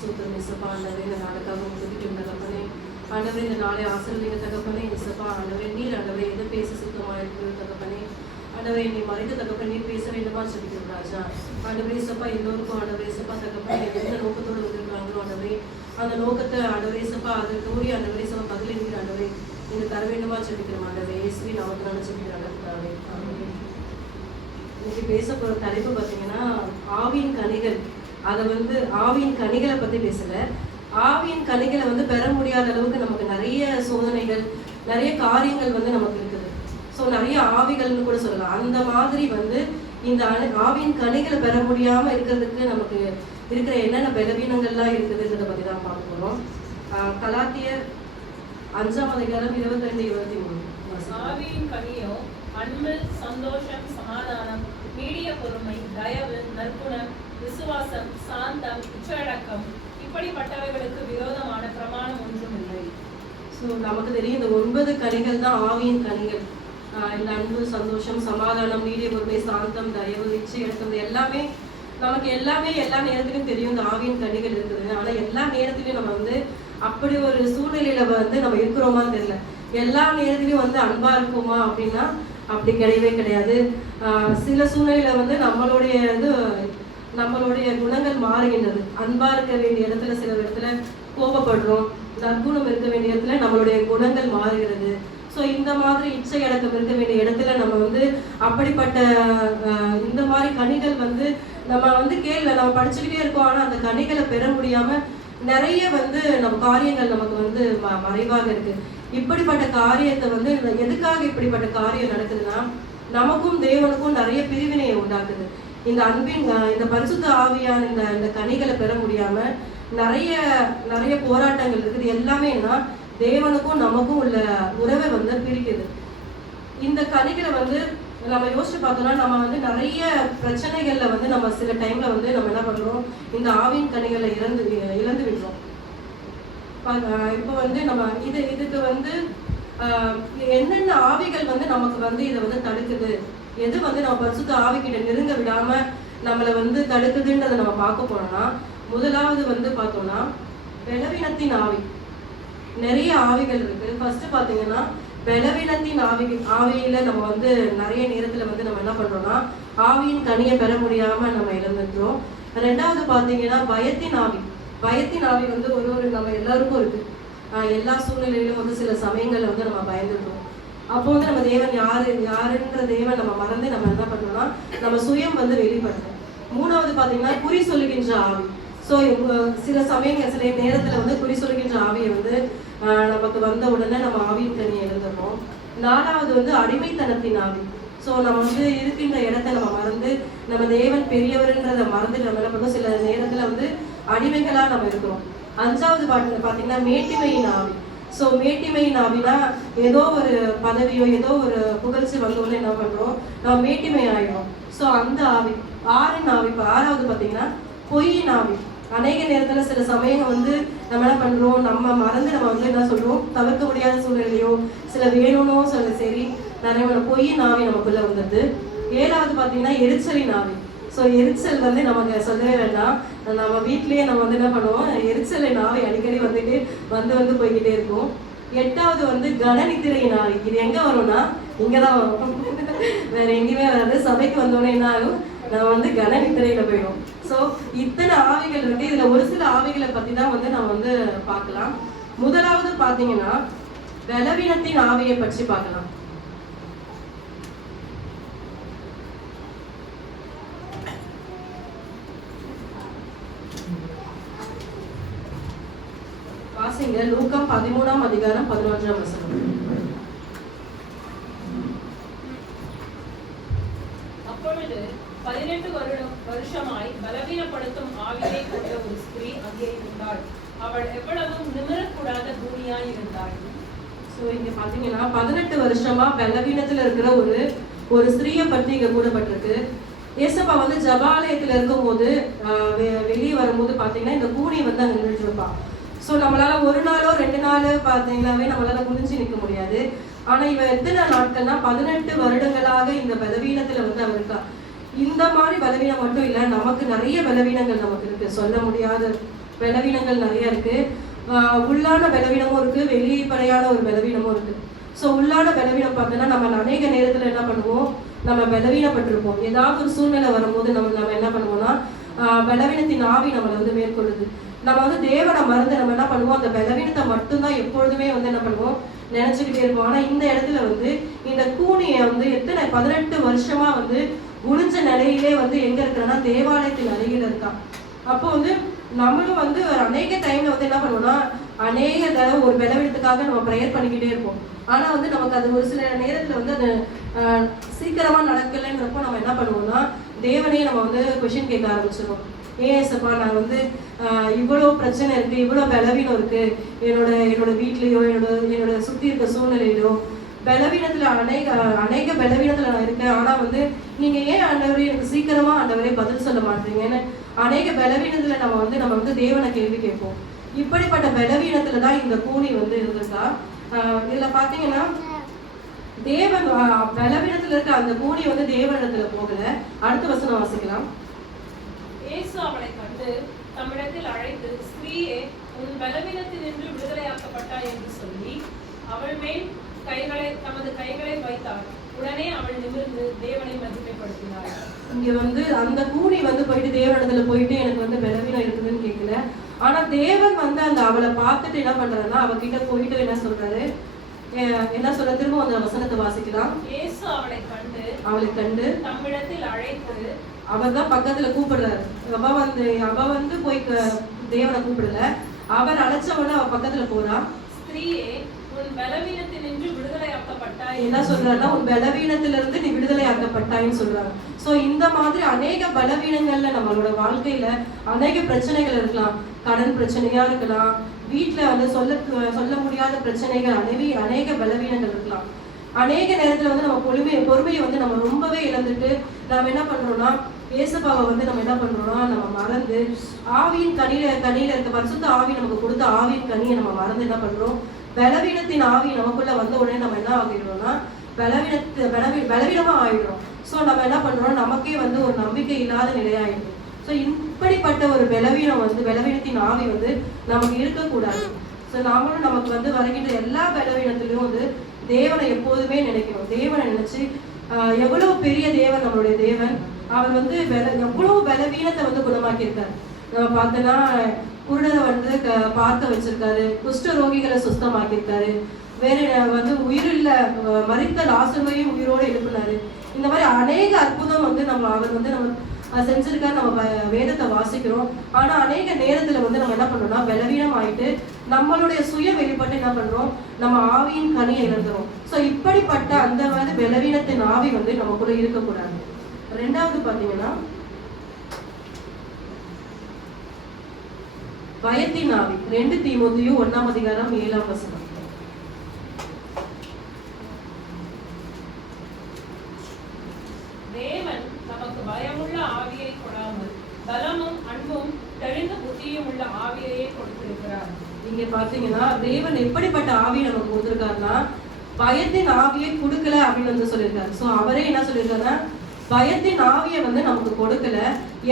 ஸ்தோத்திரம் இயேசப்பா. ஆண்டவரே இந்த நாளுக்காக உதவிக்கும் தகப்பனே. ஆண்டவரே இந்த நாளை ஆசீர்வதிங்க தகப்பனே இயேசப்பா. ஆண்டவரே நீர் ஆண்டவரே எது பேச சுத்தமாக இருக்கிறது தகப்பனே. ஆண்டவரே நீ மறைந்த தகப்பனே நீர் பேச வேண்டுமா சொல்லிக்கிறோம் ராஜா. ஆண்டவரே இயேசப்பா எல்லோருக்கும் ஆண்டவரே இயேசப்பா தகப்பனே எந்த நோக்கத்தோடு வந்திருக்காங்களோ ஆண்டவரே அந்த நோக்கத்தை ஆண்டவரே இயேசப்பா அதற்கு உரிய ஆண்டவரே இயேசப்பா பதிலளிக்கிற ஆண்டவரே நீங்க தர வேண்டுமா சொல்லிக்கிறோம் ஆண்டவரே. இயேசுவின் நாமத்தினால சொல்லிக்கிறாங்க. இன்னைக்கு பேச போற தலைப்பு பார்த்தீங்கன்னா ஆவியின் கனிகள். அதை ஆவியின் கனிகளை பத்தி பேசல. ஆவியின் கனிகளை பெற முடியாத அளவுக்கு நமக்கு நிறைய சோதனைகள் நிறைய காரியங்கள் நமக்கு இருக்குது. ஸோ நிறைய ஆவிகள்னு கூட சொல்லலாம். அந்த மாதிரி இந்த ஆவியின் கனிகளை பெற முடியாம இருக்கிறதுக்கு நமக்கு இருக்கிற என்னென்ன பலவீனங்கள்லாம் இருக்குதுன்றதை பத்தி தான் பார்க்க போறோம். கலாத்தியர் 5ஆம் அதிகாரம் 22-23. ஆவியின் கனியோ அன்பு, சந்தோஷம், சமாதானம், நீடிய பொறுமை, தயவு, நற்குணம், விசுவாசம், சாந்தம், உச்சடக்கம், இப்படிப்பட்டவைகளுக்கு விரோதமான பிரமாணம் ஒன்றும் இல்லை. ஸோ நமக்கு தெரியும் இந்த 9 கனிகள் தான் ஆவியின் கனிகள். இந்த அன்பு, சந்தோஷம், சமாதானம், நீடிய பொறுமை, சாந்தம், தயவு, இச்சையடக்கம் எல்லாமே நமக்கு எல்லா நேரத்திலும் தெரியும் இந்த ஆவியின் கனிகள் இருக்குது. ஆனா எல்லா நேரத்திலையும் நம்ம அப்படி ஒரு சூழ்நிலையில நம்ம இருக்கிறோமான்னு தெரியல. எல்லா நேரத்திலையும் அன்பா இருக்குமா அப்படின்னா அப்படி கிடையவே கிடையாது. சில சூழ்நிலையில நம்மளுடைய குணங்கள் மாறுகின்றது. அன்பா இருக்க வேண்டிய இடத்துல சில இடத்துல கோபப்படுறோம். நற்குணம் இருக்க வேண்டிய இடத்துல நம்மளுடைய குணங்கள் மாறுகிறது. ஸோ இந்த மாதிரி இச்சை அடக்கம் இருக்க வேண்டிய இடத்துல நம்ம அப்படிப்பட்ட இந்த மாதிரி கனிகள் நம்ம கேள்வி நம்ம படிச்சுக்கிட்டே இருக்கோம். ஆனால் அந்த கனிகளை பெற முடியாம நிறைய நம்ம காரியங்கள் நமக்கு மறைவாக இருக்கு. இப்படிப்பட்ட காரியத்தை எதுக்காக இப்படிப்பட்ட காரியம் நடக்குதுன்னா நமக்கும் தேவனுக்கும் நிறைய பிரிவினையை உண்டாக்குது. இந்த அன்பின் இந்த பரிசுத்த ஆவியான இந்த கனிகளை பெற முடியாம நிறைய நிறைய போராட்டங்கள் இருக்குது. எல்லாமே என்ன தேவனுக்கும் நமக்கும் உள்ள உறவை பிரிக்குது. இந்த கனிகளை நம்ம யோசிச்சு பார்த்தோம்னா நம்ம நிறைய பிரச்சனைகள்ல நம்ம சில டைம்ல நம்ம என்ன பண்றோம், இந்த ஆவியின் கனிகளை இழந்து விடுறோம். இப்போ நம்ம இதுக்கு என்னென்ன ஆவிகள் நமக்கு இதை தடுக்குது, எது நம்ம பரிசுத்த ஆவிக்கிட்ட நெருங்க விடாம நம்மளை தடுக்குதுன்றதை நம்ம பார்க்க போனோம்னா முதலாவது பார்த்தோம்னா பலவீனத்தின் ஆவி. நிறைய ஆவிகள் இருக்கு. ஃபர்ஸ்ட் பாத்தீங்கன்னா பலவீனத்தின் ஆவியில நம்ம நிறைய நேரத்துல நம்ம என்ன பண்றோம்னா ஆவியின் கனியை பெற முடியாம நம்ம இழந்துட்டோம். ரெண்டாவது பாத்தீங்கன்னா பயத்தின் ஆவி. பயத்தின் ஆவி ஒரு நம்ம எல்லாருக்கும் இருக்கு. எல்லா சூழ்நிலையிலும் சில சமயங்கள்ல நம்ம பயந்துட்டோம். அப்போ நம்ம தேவன் யாருன்ற தேவன் நம்ம மறந்து நம்ம என்ன பண்றோம்னா நம்ம சுயம் வெளிப்படுறோம். மூணாவது பாத்தீங்கன்னா குறி சொல்லுகின்ற ஆவி. ஸோ சில சமயங்கள் சில நேரத்துல குறி சொல்லுகின்ற ஆவியை நமக்கு வந்த உடனே நம்ம ஆவியின் கனியை இழந்துடுறோம். நாலாவது அடிமைத்தனத்தின் ஆவி. ஸோ நம்ம இருக்கின்ற இடத்த நம்ம மறந்து நம்ம தேவன் பெரியவர்ன்றதை மறந்து நம்ம என்ன பண்ணோம், சில நேரத்துல அடிமைகளா நம்ம இருக்கிறோம். அஞ்சாவது பாத்தீங்கன்னா மேட்டிமையின் ஆவி. ஸோ மேட்டிமையின் ஆவினா ஏதோ ஒரு பதவியோ ஏதோ ஒரு புகழ்ச்சி வந்தோடனே என்ன பண்றோம், நம்ம மேட்டிமை ஆயிடும். ஸோ அந்த ஆவி. ஆறின் ஆவி. இப்போ ஆறாவது பாத்தீங்கன்னா பொய்யின் ஆவி. அநேக நேரத்துல சில சமயம் நம்ம என்ன பண்றோம், நம்ம மறந்து நம்ம என்ன சொல்றோம், தவிர்க்க முடியாத சூழ்நிலையோ சில வேணும்னோ சரி நிறைய பொய்யின் ஆவி நமக்குள்ள வந்தது. ஏழாவது பாத்தீங்கன்னா எரிச்சலின் ஆவி. ஸோ எரிச்சல் நமக்கு சொல்லவே வேண்டாம். நம்ம வீட்லயே நம்ம என்ன பண்ணுவோம், எரிச்சலின் ஆவி அடிக்கடி போய்கிட்டே இருக்கும். எட்டாவது கனநித்திரையின் ஆவி. இது எங்க வரும்னா இங்கதான் வரும், வேற எங்கேயுமே வராது. சபைக்கு வந்தோடனே என்ன ஆகும், நம்ம கனநித்திரையில போயிடும். ஸோ இத்தனை ஆவிகள் இருக்கு. இதுல ஒரு சில ஆவிகளை பத்தி தான் நம்ம பார்க்கலாம். முதலாவது பாத்தீங்கன்னா பலவீனத்தின் ஆவியை பற்றி பார்க்கலாம். வாசிங்க லூக்கா 13ஆம் அதிகாரம் 11ஆம் வசனம். அப்பொழுது 18 வருஷமாய் பலவீனப்படுத்தும் ஆவியை கொண்ட ஒரு ஸ்திரீ அங்கே இருந்தாள். அவள் எவ்வளவும் நிமிரக்கூடாத பூமியாய் இருந்தாள். ஸோ இங்க பாத்தீங்கன்னா 18 வருஷமா பலவீனத்துல இருக்கிற ஒரு ஸ்திரீயை பற்றி இங்க கூறப்பட்டிருக்கு. ஏசப்பா ஜபாலயத்துல இருக்கும் போது வெளியே வரும்போது பாத்தீங்கன்னா இந்த கூனி அங்க நின்றுட்டு இருப்பான். ஸோ நம்மளால ஒரு நாளோ 2 நாள் பார்த்தீங்கன்னாவே நம்மளால குனிஞ்சு நிற்க முடியாது. ஆனா இவ எத்தனை நாட்கள்னா 18 வருடங்களாக இந்த பலவீனத்துல அவ இருக்கா. இந்த மாதிரி பலவீனம் மட்டும் இல்லை, நமக்கு நிறைய பலவீனங்கள் நமக்கு இருக்கு. சொல்ல முடியாத பலவீனங்கள் நிறைய இருக்கு. உள்ளான பலவீனமும் இருக்கு, வெளிப்படையான ஒரு பலவீனமும் இருக்கு. ஸோ உள்ளான பலவீனம் பார்த்தோன்னா நம்ம அநேக நேரத்தில் என்ன பண்ணுவோம், நம்ம பலவீனப்பட்டிருப்போம். ஏதாவது ஒரு சூழ்நிலை வரும்போது நம்ம என்ன பண்ணுவோம்னா பலவீனத்தின் ஆவி நம்மளை வந்து மேற்கொள்ளுது. நம்ம வந்து தேவனை மறந்து நம்ம என்ன பண்ணுவோம், அந்த பலவீனத்தை மட்டும்தான் எப்பொழுதுமே வந்து என்ன பண்ணுவோம் நினைச்சுக்கிட்டே இருப்போம். ஆனா இந்த இடத்துல வந்து இந்த கூனியை வந்து 18 வருஷமா வந்து குனிஞ்ச நிலையிலே வந்து எங்க இருக்கிறன்னா தேவாலயத்தின் அருகில் இருக்கா. அப்போ வந்து நம்மளும் வந்து அநேக டைம்ல வந்து என்ன பண்ணுவோம்னா அநேக தடவை ஒரு பலவீனத்துக்காக நம்ம ப்ரேயர் பண்ணிக்கிட்டே இருப்போம். ஆனா வந்து நமக்கு அது ஒரு சில நேரத்துல வந்து அது சீக்கிரமா நடக்கலைன்றப்போ நம்ம என்ன பண்ணுவோம்னா தேவனையே நம்ம வந்து கொஸ்டின் கேட்க ஆரம்பிச்சிருவோம். ஏசப்பா நான் வந்து இவ்வளோ பிரச்சனை இருக்கு, இவ்வளோ பலவீனம் இருக்கு, என்னோட வீட்லயோ என்னோட சுத்தி இருக்க சூழ்நிலையிலோ பலவீனத்துல அநேக பலவீனத்துல நான் இருக்கேன். ஆனா வந்து நீங்க ஏன் ஆண்டவரே எனக்கு சீக்கிரமா ஆண்டவரே பதில் சொல்ல மாட்டீங்கன்னு அநேக பலவீனத்துல நம்ம வந்து தேவனை கேள்வி கேட்போம். இப்படிப்பட்ட பலவீனத்துல தான் இந்த கூனி வந்து இருந்திருக்கா. இதுல பாத்தீங்கன்னா தேவன் பலவீனத்துல இருக்க அந்த கூனி வந்து தேவனிடத்துல போகல. அடுத்த வசனம் வாசிக்கலாம். இயேசு அவளை கண்டு தம்மிடத்தில் அழைத்து, ஸ்திரீயே, உன் பலவீனத்தினின்று விடுதலையாக்கப்பட்டாய் என்று சொல்லி அவள் மேல் தமது கைகளை வைத்தார். உடனே அவள் நிமிர்ந்து தேவனை மகிமைப்படுத்தினார். இங்க வந்து அந்த கூனி வந்து போயிட்டு தேவனிடத்துல போயிட்டு எனக்கு வந்து பலவீனம் இருக்குதுன்னு கேட்கல. ஆனா தேவன் வந்து அந்த அவளை பார்த்துட்டு என்ன பண்றாருன்னா அவகிட்ட போயிட்டு என்ன சொல்றாரு, திரும்ப அந்த வசனத்தை வாசிக்கலாம். இயேசு அவளை கண்டு தம்மிடத்தில் அழைத்து, அவர் தான் பக்கத்துல கூப்பிடுறாரு. அவ வந்து போய் தேவனை கூப்பிடல, அவர் அழைச்சவன அவ பக்கத்துல போறா. ஸ்திரீயே, உன் பலவீனத்தினின்று விடுதலையாக்கப்பட்டாய். என்ன சொல்றாருன்னா உன் பலவீனத்திலிருந்து நீ விடுதலையாக்கப்பட்டாயின்னு சொல்றாங்க. சோ இந்த மாதிரி அநேக பலவீனங்கள்ல நம்மளோட வாழ்க்கையில அநேக பிரச்சனைகள் இருக்கலாம். கடன் பிரச்சனையா இருக்கலாம், வீட்டுல வந்து சொல்ல முடியாத பிரச்சனைகள், அநேக பலவீனங்கள் இருக்கலாம். அநேக நேரத்துல வந்து நம்ம பொறுமையை வந்து நம்ம ரொம்பவே இழந்துட்டு நம்ம என்ன பண்றோம்னா ஏசப்பாவை வந்து நம்ம என்ன பண்றோம்னா நம்ம மறந்து ஆவியின் கனியில இருக்க பரிசுத்த ஆவி நமக்கு கொடுத்த ஆவியின் கனியை நம்ம மறந்து என்ன பண்றோம், பலவீனத்தின் ஆவி நமக்குள்ள வந்த உடனே நம்ம என்ன ஆகிடுறோம்னா பலவீனமா ஆயிடுறோம். ஸோ நம்ம என்ன பண்றோம், நமக்கே வந்து ஒரு நம்பிக்கை இல்லாத நிலையாயிடும். ஸோ இப்படிப்பட்ட ஒரு பலவீனத்தின் ஆவி வந்து நமக்கு இருக்கக்கூடாது. ஸோ நாமளும் நமக்கு வந்து வருகின்ற எல்லா பலவீனத்திலையும் வந்து தேவனை எப்போதுமே நினைக்கணும். தேவனை நினைச்சு எவ்வளவு பெரிய தேவன் நம்மளுடைய தேவன். அவர் வந்து எவ்வளவு பலவீனத்தை வந்து குணமாக்கியிருக்காரு. நம்ம பார்த்தோன்னா குருடரை வந்து பார்க்க வச்சிருக்காரு, குஷ்ட ரோகிகளை சுத்தமாக்கியிருக்காரு, வேற வந்து உயிரில்ல மரித்த லாசரையும் உயிரோடு எழுப்பினாரு. இந்த மாதிரி அநேக அற்புதம் வந்து அவர் வந்து நம்ம செஞ்சிருக்காரு. நம்ம வேதத்தை வாசிக்கிறோம். ஆனா அநேக நேரத்துல வந்து நம்ம என்ன பண்றோம்னா பலவீனம் ஆயிட்டு நம்மளுடைய சுய வெளிப்பட்டு என்ன பண்றோம், நம்ம ஆவியின் கனியை இழந்துரும். ஸோ இப்படிப்பட்ட அந்த மாதிரி பலவீனத்தின் ஆவி வந்து நமக்குள்ள இருக்கக்கூடாது. ரெண்டாவது பாத்தீங்கன்னா பயத்தின் ஆவி. 2 தீமோத்தேயு 1:7. தேவன் நமக்கு பயமுள்ள ஆவியை கொடாமல் பலமும் அன்பும் தெளிந்த புத்தியும் உள்ள ஆவியையே கொடுத்திருக்கிறார். நீங்க பாத்தீங்கன்னா தேவன் எப்படிப்பட்ட ஆவியை நமக்கு கொடுத்திருக்காருன்னா பயத்தின் ஆவியை கொடுக்கல அப்படின்னு வந்து சொல்லியிருக்காரு. ஸோ அவரே என்ன சொல்லியிருக்காருன்னா பயத்தின் ஆவியை வந்து நமக்கு கொடுக்கல.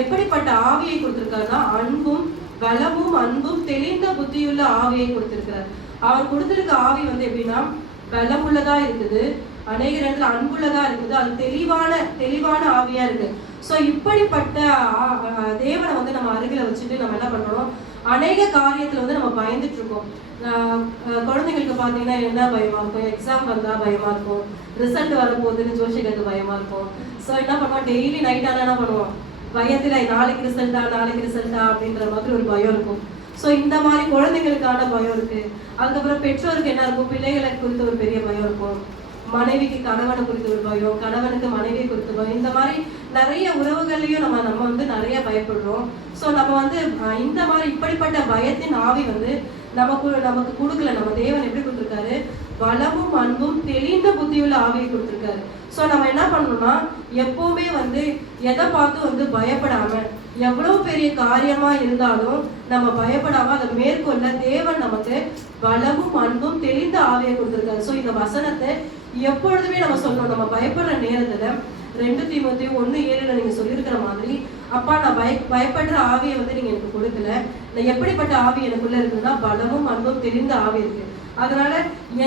எப்படிப்பட்ட ஆவியை கொடுத்திருக்காருன்னா அன்பும் பலமும் அன்பும் தெளிந்த புத்தியுள்ள ஆவியை கொடுத்திருக்கிறார். அவர் கொடுத்திருக்க ஆவி வந்து எப்படின்னா பலமுள்ளதா இருக்குது, அநேக நேரத்துல அன்புள்ளதா இருக்குது, அது தெளிவான ஆவியா இருக்கு. ஸோ இப்படிப்பட்ட தேவனை வந்து நம்ம அருகில வச்சுட்டு நம்ம என்ன பண்றோம், அநேக காரியத்துல வந்து நம்ம பயந்துட்டு இருக்கோம். குழந்தைங்களுக்கு பார்த்தீங்கன்னா என்ன பயமா இருக்கும், எக்ஸாம் வந்தா பயமா இருக்கும், ரிசல்ட் வரப்போகுதுன்னு ஜோஷிகளுக்கு பயமா இருக்கும். ஸோ என்ன பண்ணுவோம், டெய்லி நைட் ஆனால் என்ன பண்ணுவோம், பயத்துல நாளைக்கு ரிசல்ட்டா அப்படின்ற மாதிரி ஒரு பயம் இருக்கும். ஸோ இந்த மாதிரி குழந்தைங்களுக்கான பயம் இருக்கு. அதுக்கப்புறம் பெற்றோருக்கு என்ன இருக்கும், பிள்ளைகளை குறித்து ஒரு பெரிய பயம் இருக்கும், மனைவிக்கு கணவனை குறித்து ஒரு பயம், கணவனுக்கு மனைவியை குறித்து பயம். இந்த மாதிரி நிறைய உறவுகள்லையும் நம்ம வந்து நிறைய பயப்படுறோம். ஸோ நம்ம வந்து இந்த மாதிரி இப்படிப்பட்ட பயத்தின் ஆவி வந்து நமக்கு கொடுக்கல. நம்ம தேவன் எப்படி கொடுத்துருக்காரு, பலமும் அன்பும் தெளிந்த புத்தியுள்ள ஆவியை கொடுத்துருக்காரு. ஸோ நம்ம என்ன பண்ணணும்னா எப்பவுமே வந்து எதை பார்த்து வந்து பயப்படாம, எவ்வளவு பெரிய காரியமா இருந்தாலும் நம்ம பயப்படாம அதை மேற்கொள்ள தேவன் நமக்கு பலமும் அன்பும் தெளிந்த ஆவியை கொடுத்துருக்காரு. ஸோ இந்த வசனத்தை எப்பொழுதுமே நம்ம சொல்லணும். நம்ம பயப்படுற நேரத்துல 2 தீமோத்தேயு 1:7 நீங்க சொல்லியிருக்கிற மாதிரி அப்பா நான் பயப்படுற ஆவியை வந்து நீங்க எனக்கு கொடுக்கல. நான் எப்படிப்பட்ட ஆவி எனக்குள்ள இருக்குன்னா பலமும் அன்பும் தெரிந்த ஆவி இருக்கு. அதனால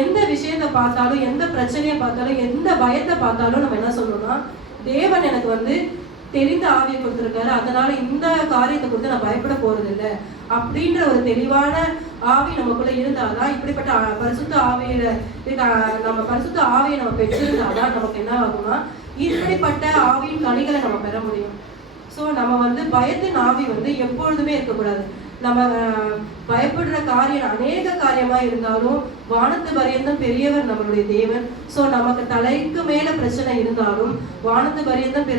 எந்த விஷயத்தை பார்த்தாலும், எந்த பிரச்சனையை பார்த்தாலும், எந்த பயத்தை பார்த்தாலும் நம்ம என்ன சொல்லணும்னா, தேவன் எனக்கு வந்து தெரிந்த ஆவியை கொடுத்துருக்காரு, அதனால இந்த காரியத்தை கொடுத்து நான் பயப்பட போறது இல்லை அப்படின்ற ஒரு தெளிவான ஆவி நமக்குள்ள இருந்தாதான், இப்படிப்பட்ட பரிசுத்த ஆவியில நம்ம பரிசுத்த ஆவியை நம்ம பெற்றிருந்தாதான் நமக்கு என்ன ஆகும்னா இப்படிப்பட்ட ஆவியின் கனிகளை நம்ம பெற முடியும். ஸோ நம்ம வந்து பயத்தின் ஆவி வந்து எப்பொழுதுமே இருக்கக்கூடாது. நம்ம பயப்படுற காரியம் அநேக காரியமா இருந்தாலும் வானத்து பரியந்தம் பெரியவர் நம்மளுடைய தேவன். ஸோ நமக்கு தலைக்கு மேல பிரச்சனை இருந்தாலும் வானத்து பரியந்தம்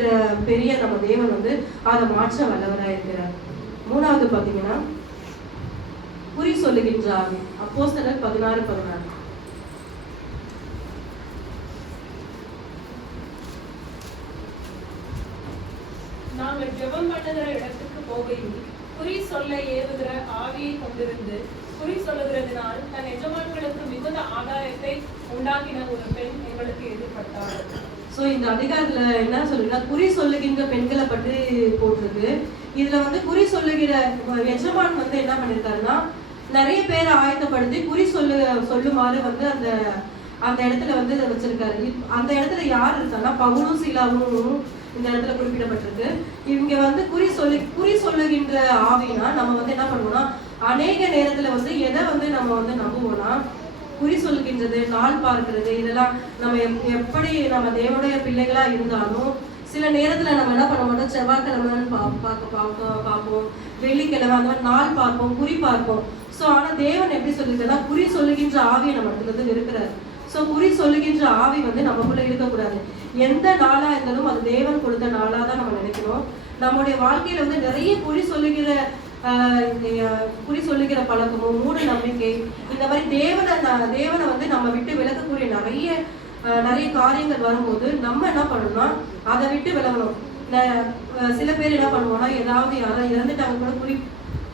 பெரிய நம்ம தேவன் வந்து அதை மாற்ற வல்லவராக இருக்கிறார். மூணாவது பாத்தீங்கன்னா குறி சொல்லுகின்ற ஆவி. அப்போஸ்தலர் 16:16. நாங்கள் ஜெபம் பண்ணுகிற இடத்துக்கு போகையில் குறி சொல்ல ஏவுகிற ஆவியை கொண்டிருந்து குறி சொல்லுகிறதுனால் தன் எஜமான்களுக்கு மிகுந்த ஆதாயத்தை உண்டாக்கின ஒரு பெண் எங்களுக்கு எதிர்பட்டார். ஸோ இந்த அதிகாரத்துல என்ன சொல்லுங்கன்னா குறி சொல்லுகின்ற பெண்களை பற்றி போட்டிருக்கு. இதுல வந்து குறி சொல்லுகிற எஜமான் வந்து என்ன பண்ணிருக்காருன்னா நிறைய பேரை ஆயத்தப்படுத்தி குறி சொல்லுமாறு வந்து அந்த இடத்துல வந்து வச்சிருக்காரு. அந்த இடத்துல யார் இருக்காங்கன்னா பவுலும் சீலாவும் இந்த இடத்துல குறிப்பிடப்பட்டிருக்கு. இவங்க வந்து குறி சொல்லுகின்ற ஆவினா நம்ம வந்து என்ன பண்ணுவோம்னா அநேக நேரத்துல வந்து எதை வந்து நம்ம வந்து நம்புவோம்னா குறி சொல்லுகின்றது, நாள் பார்க்கிறது, இதெல்லாம் நம்ம எப்படி நம்ம தேவனுடைய பிள்ளைகளா இருந்தாலும் சில நேரத்துல நம்ம என்ன பண்ண மாட்டோம், செவ்வாய்க்கிழமைன்னு பார்ப்போம், வெள்ளிக்கிழமை அந்த மாதிரி நாள் பார்ப்போம், குறி பார்ப்போம். ஸோ ஆனா தேவன் எப்படி சொல்லிருக்கா குறி சொல்லுகின்ற ஆவியை நம்ம இடத்துல இருக்கிறாரு. ஸோ குறி சொல்லுகின்ற ஆவி வந்து நமக்குள்ள இருக்கக்கூடாது. எந்த நாளா இருந்தாலும் அது தேவன் கொடுத்த நாளா தான் நம்ம நினைக்கணும். நம்முடைய வாழ்க்கையில வந்து நிறைய குறி சொல்லுகிற பழக்கமும் மூட நம்பிக்கை இந்த மாதிரி தேவனை வந்து நம்ம விட்டு விலகக்கூடிய நிறைய காரியங்கள் வரும்போது நம்ம என்ன பண்ணணும்னா அதை விட்டு விலகணும். சில பேர் என்ன பண்ணுவோம்னா ஏதாவது யாராவது இறந்துட்டாங்க கூட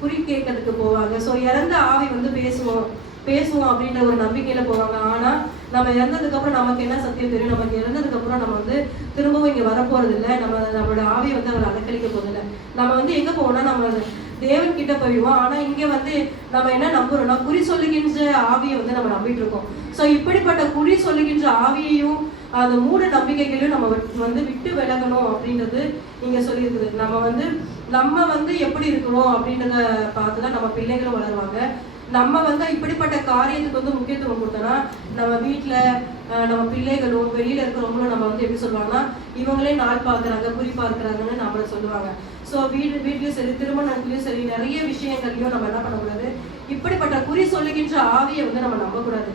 குறி கேட்கறதுக்கு போவாங்க. ஸோ இறந்த ஆவி வந்து பேசுவோம் அப்படின்ற ஒரு நம்பிக்கையில போவாங்க. ஆனா நம்ம இறந்ததுக்கு அப்புறம் நமக்கு என்ன சத்தியம் தெரியும்? நமக்கு இறந்ததுக்கு அப்புறம் நம்ம வந்து திரும்பவும் இங்க வரப்போறது இல்லை. நம்மளோட ஆவியை வந்து அவர் அலக்கழிக்க போறதில்லை. நம்ம வந்து எங்க போவோம்னா நம்ம தேவன் கிட்ட போயிடுவோம். ஆனா இங்க வந்து நம்ம என்ன நம்புறோம்னா குறி சொல்லுகின்ற ஆவியை வந்து நம்ம நம்பிட்டு இருக்கோம். ஸோ இப்படிப்பட்ட குறி சொல்லுகின்ற ஆவியையும் அந்த மூட நம்பிக்கைகளையும் நம்ம வந்து விட்டு விலகணும் அப்படின்றது நீங்க சொல்லியிருக்குது. நம்ம வந்து எப்படி இருக்கணும் அப்படின்றத பார்த்துதான் நம்ம பிள்ளைகளும் வளருவாங்க. நம்ம வந்து இப்படிப்பட்ட காரியத்துக்கு வந்து முக்கியத்துவம் கொடுத்தோம்னா நம்ம வீட்டுல நம்ம பிள்ளைகளும் வெளியில இருக்கிறவங்களும் நம்ம வந்து எப்படி சொல்லுவாங்கன்னா இவங்களே நாள் பார்க்கறாங்க, குறி பார்க்கறாங்கன்னு நம்மள சொல்லுவாங்க. ஸோ வீட்லயும் சரி, திருமணத்துலயும் சரி, நிறைய விஷயங்கள்லயும் நம்ம என்ன பண்ணக்கூடாது, இப்படிப்பட்ட குறி சொல்லுகின்ற ஆவியை வந்து நம்ம நம்பக்கூடாது.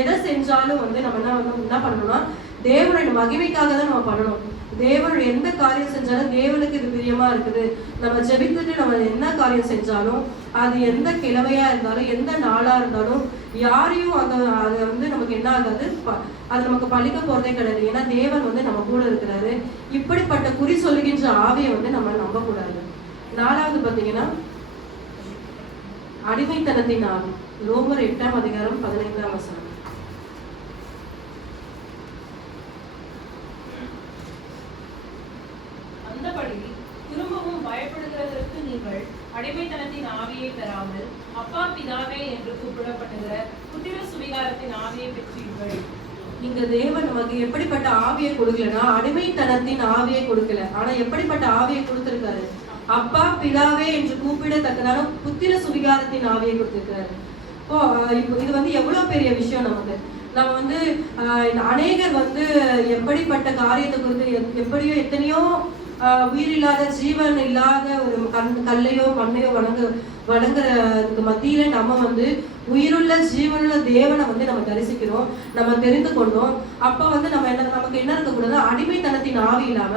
எதை செஞ்சாலும் வந்து நம்ம என்ன பண்ணணும்னா தேவனுடைய மகிமைக்காக தான் நம்ம பண்ணணும். தேவனுடைய எந்த காரியம் செஞ்சாலும் தேவனுக்கு இது பிரியமா இருக்குது. நம்ம ஜெபித்துட்டு நம்ம என்ன காரியம் செஞ்சாலும் அது எந்த கிழமையா இருந்தாலும் எந்த நாளா இருந்தாலும் யாரையும் அதை வந்து நமக்கு என்ன ஆகாது, அது நமக்கு பழிக்க போறதே கிடையாது. ஏன்னா தேவன் வந்து நம்ம கூட இருக்கிறாரு. இப்படிப்பட்ட குறி சொல்லுகின்ற ஆவியை வந்து நம்ம நம்ப கூடாது. நாலாவது பாத்தீங்கன்னா அடிமைத்தனத்தின் ஆவி. ரோமர் 8:15. திரும்பவும் பயப்படுகிறதற்கு நீங்கள் அடிமைத்தனத்தின் ஆவியை பெறாமல் அப்பா பிதாவே என்று கூப்பிடப்படுகிற புத்திர சுவிகாரத்தின் ஆவியை பெற்றீர்கள். இங்க தேவன் நமக்கு எப்படிப்பட்ட ஆவியை கொடுக்கலன்னா அடிமைத்தனத்தின் ஆவியை கொடுக்கல. ஆனா எப்படிப்பட்ட ஆவியை கொடுத்திருக்காரு? அப்பா பிதாவே என்று கூப்பிடத்தக்கதான புத்திர சுவிகாரத்தின் ஆவியை கொடுத்திருக்காரு. இப்போ இது வந்து எவ்வளவு பெரிய விஷயம் நமக்கு. நம்ம வந்து அநேகர் வந்து எப்படிப்பட்ட காரியத்தை குறித்து எப்படியோ எத்தனையோ உயிரில்லாத ஜீவன் இல்லாத ஒரு கல்லையோ மண்ணையோ வணங்குறதுக்கு மத்தியில நம்ம வந்து உயிருள்ள ஜீவனுள்ள தேவனை வந்து நம்ம தரிசிக்கிறோம், நம்ம தெரிந்து கொண்டோம். அப்ப வந்து நமக்கு என்ன இருக்கக்கூடாது, அடிமைத்தனத்தின் ஆவி இல்லாம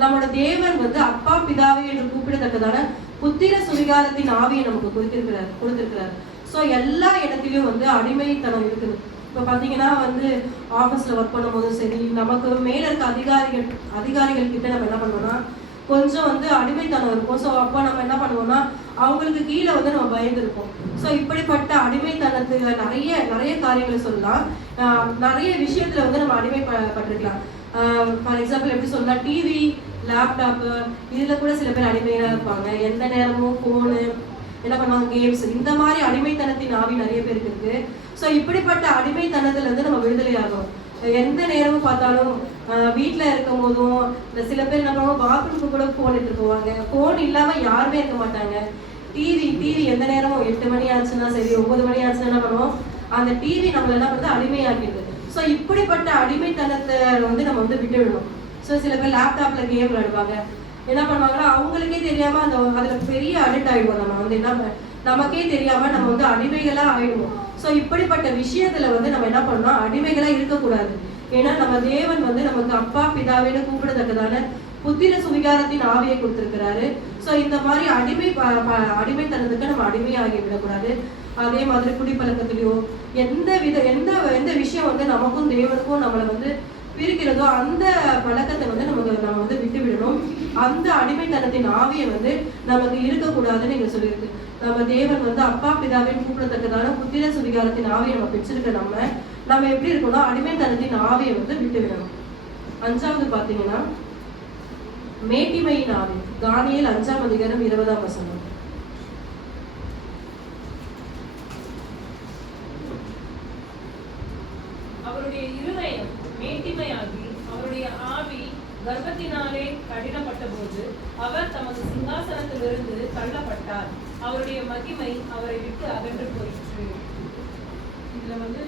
நம்மளோட தேவன் வந்து அப்பா பிதாவே என்று கூப்பிடத்தக்கதான புத்திர சுவிகாரத்தின் ஆவியை நமக்கு கொடுத்திருக்கிறார். ஸோ எல்லா இடத்துலயும் வந்து அடிமைத்தனம் இருக்குது. இப்போ பார்த்தீங்கன்னா வந்து ஆஃபீஸில் ஒர்க் பண்ணும்போதும் சரி, நமக்கு மேலே இருக்க அதிகாரிகள் கிட்ட நம்ம என்ன பண்ணுவோம்னா கொஞ்சம் வந்து அடிமைத்தனம் இருக்கும். ஸோ அப்போ நம்ம என்ன பண்ணுவோம்னா அவங்களுக்கு கீழே வந்து நம்ம பயந்துருப்போம். ஸோ இப்படிப்பட்ட அடிமைத்தனத்துல நிறைய காரியங்களை சொல்லலாம். நிறைய விஷயத்துல வந்து நம்ம அடிமைப்பட்டிருக்கலாம். ஃபார் எக்ஸாம்பிள் எப்படி சொல்லலாம், டிவி, லேப்டாப்பு இதில் கூட சில பேர் அடிமையாக இருப்பாங்க. எந்த நேரமும் ஃபோனு, என்ன பண்ணுவாங்க, கேம்ஸ், இந்த மாதிரி அடிமைத்தனத்தின் ஆவி நிறைய பேருக்கு இருக்கு. ஸோ இப்படிப்பட்ட அடிமைத்தனத்துலேருந்து நம்ம விடுதலை ஆகும். எந்த நேரமும் பார்த்தாலும் வீட்டில் இருக்கும் போதும் இந்த சில பேர் என்ன பண்ணுவாங்க, பாத்ரூமுக்கு கூட ஃபோன் எடுத்துட்டு போவாங்க. ஃபோன் இல்லாமல் யாருமே இருக்க மாட்டாங்க. டிவி எந்த நேரமும் 8 மணி ஆச்சுன்னா சரி, 9 மணி ஆச்சுன்னா என்ன பண்ணுவோம், அந்த டிவி நம்மள என்ன பண்ணுறது, அடிமையாக்கிடுது. ஸோ இப்படிப்பட்ட அடிமைத்தனத்தை வந்து நம்ம வந்து விட்டு விடணும். ஸோ சில பேர் லேப்டாப்பில் கேம் விளையாடுவாங்க. என்ன பண்ணுவாங்கன்னா அவங்களுக்கே தெரியாமல் அதில் பெரிய அடிக்ட் ஆகிடுவோம். நம்ம வந்து என்ன, நமக்கே தெரியாமல் நம்ம வந்து அடிமைகளாக ஆகிடுவோம். ஸோ இப்படிப்பட்ட விஷயத்தில் வந்து நம்ம என்ன பண்ணணும், அடிமைகளாக இருக்கக்கூடாது. ஏன்னா நம்ம தேவன் வந்து நமக்கு அப்பா பிதாவேன்னு கூப்பிடத்தக்கதான புத்திர சுவிகாரத்தின் ஆவியை கொடுத்துருக்கிறாரு. ஸோ இந்த மாதிரி அடிமைத்தனத்துக்கு நம்ம அடிமையாகி விடக்கூடாது. அதே மாதிரி குடிப்பழக்கத்திலையோ எந்த விஷயம் வந்து நமக்கும் தேவனுக்கும் நம்மளை வந்து பிரிக்கிறதோ அந்த பழக்கத்தை வந்து நம்ம வந்து விட்டு விடணும். அந்த அடிமைத்தனத்தின் ஆவியை வந்து நமக்கு இருக்கக்கூடாதுன்னு இங்க சொல்லியிருக்கு. நம்ம தேவன் வந்து அப்பா பிதாவின் கூப்பிடத்தக்கதான புத்திர சுவிகாரத்தின் ஆவியை நம்ம பெற்றிருக்க நம்ம எப்படி இருக்கணும், அடிமைத்தனத்தின் ஆவியை வந்து விட்டு விடணும். 5வது பாத்தீங்கன்னா மேட்டிமையின் ஆவி. தானியேல் 5ஆம் அதிகாரம் 20ஆம் வசனம். அவருடைய இருதயம் மேட்டிமையாகி அவருடைய ஆவி கர்ப்பத்தினாலே கடினப்பட்ட போது அவர் தமது சிங்காசனத்திலிருந்து தள்ளப்பட்டார். அவருடைய மகிமை அவரை விட்டு அகன்று போயிற்று. இதுல வந்து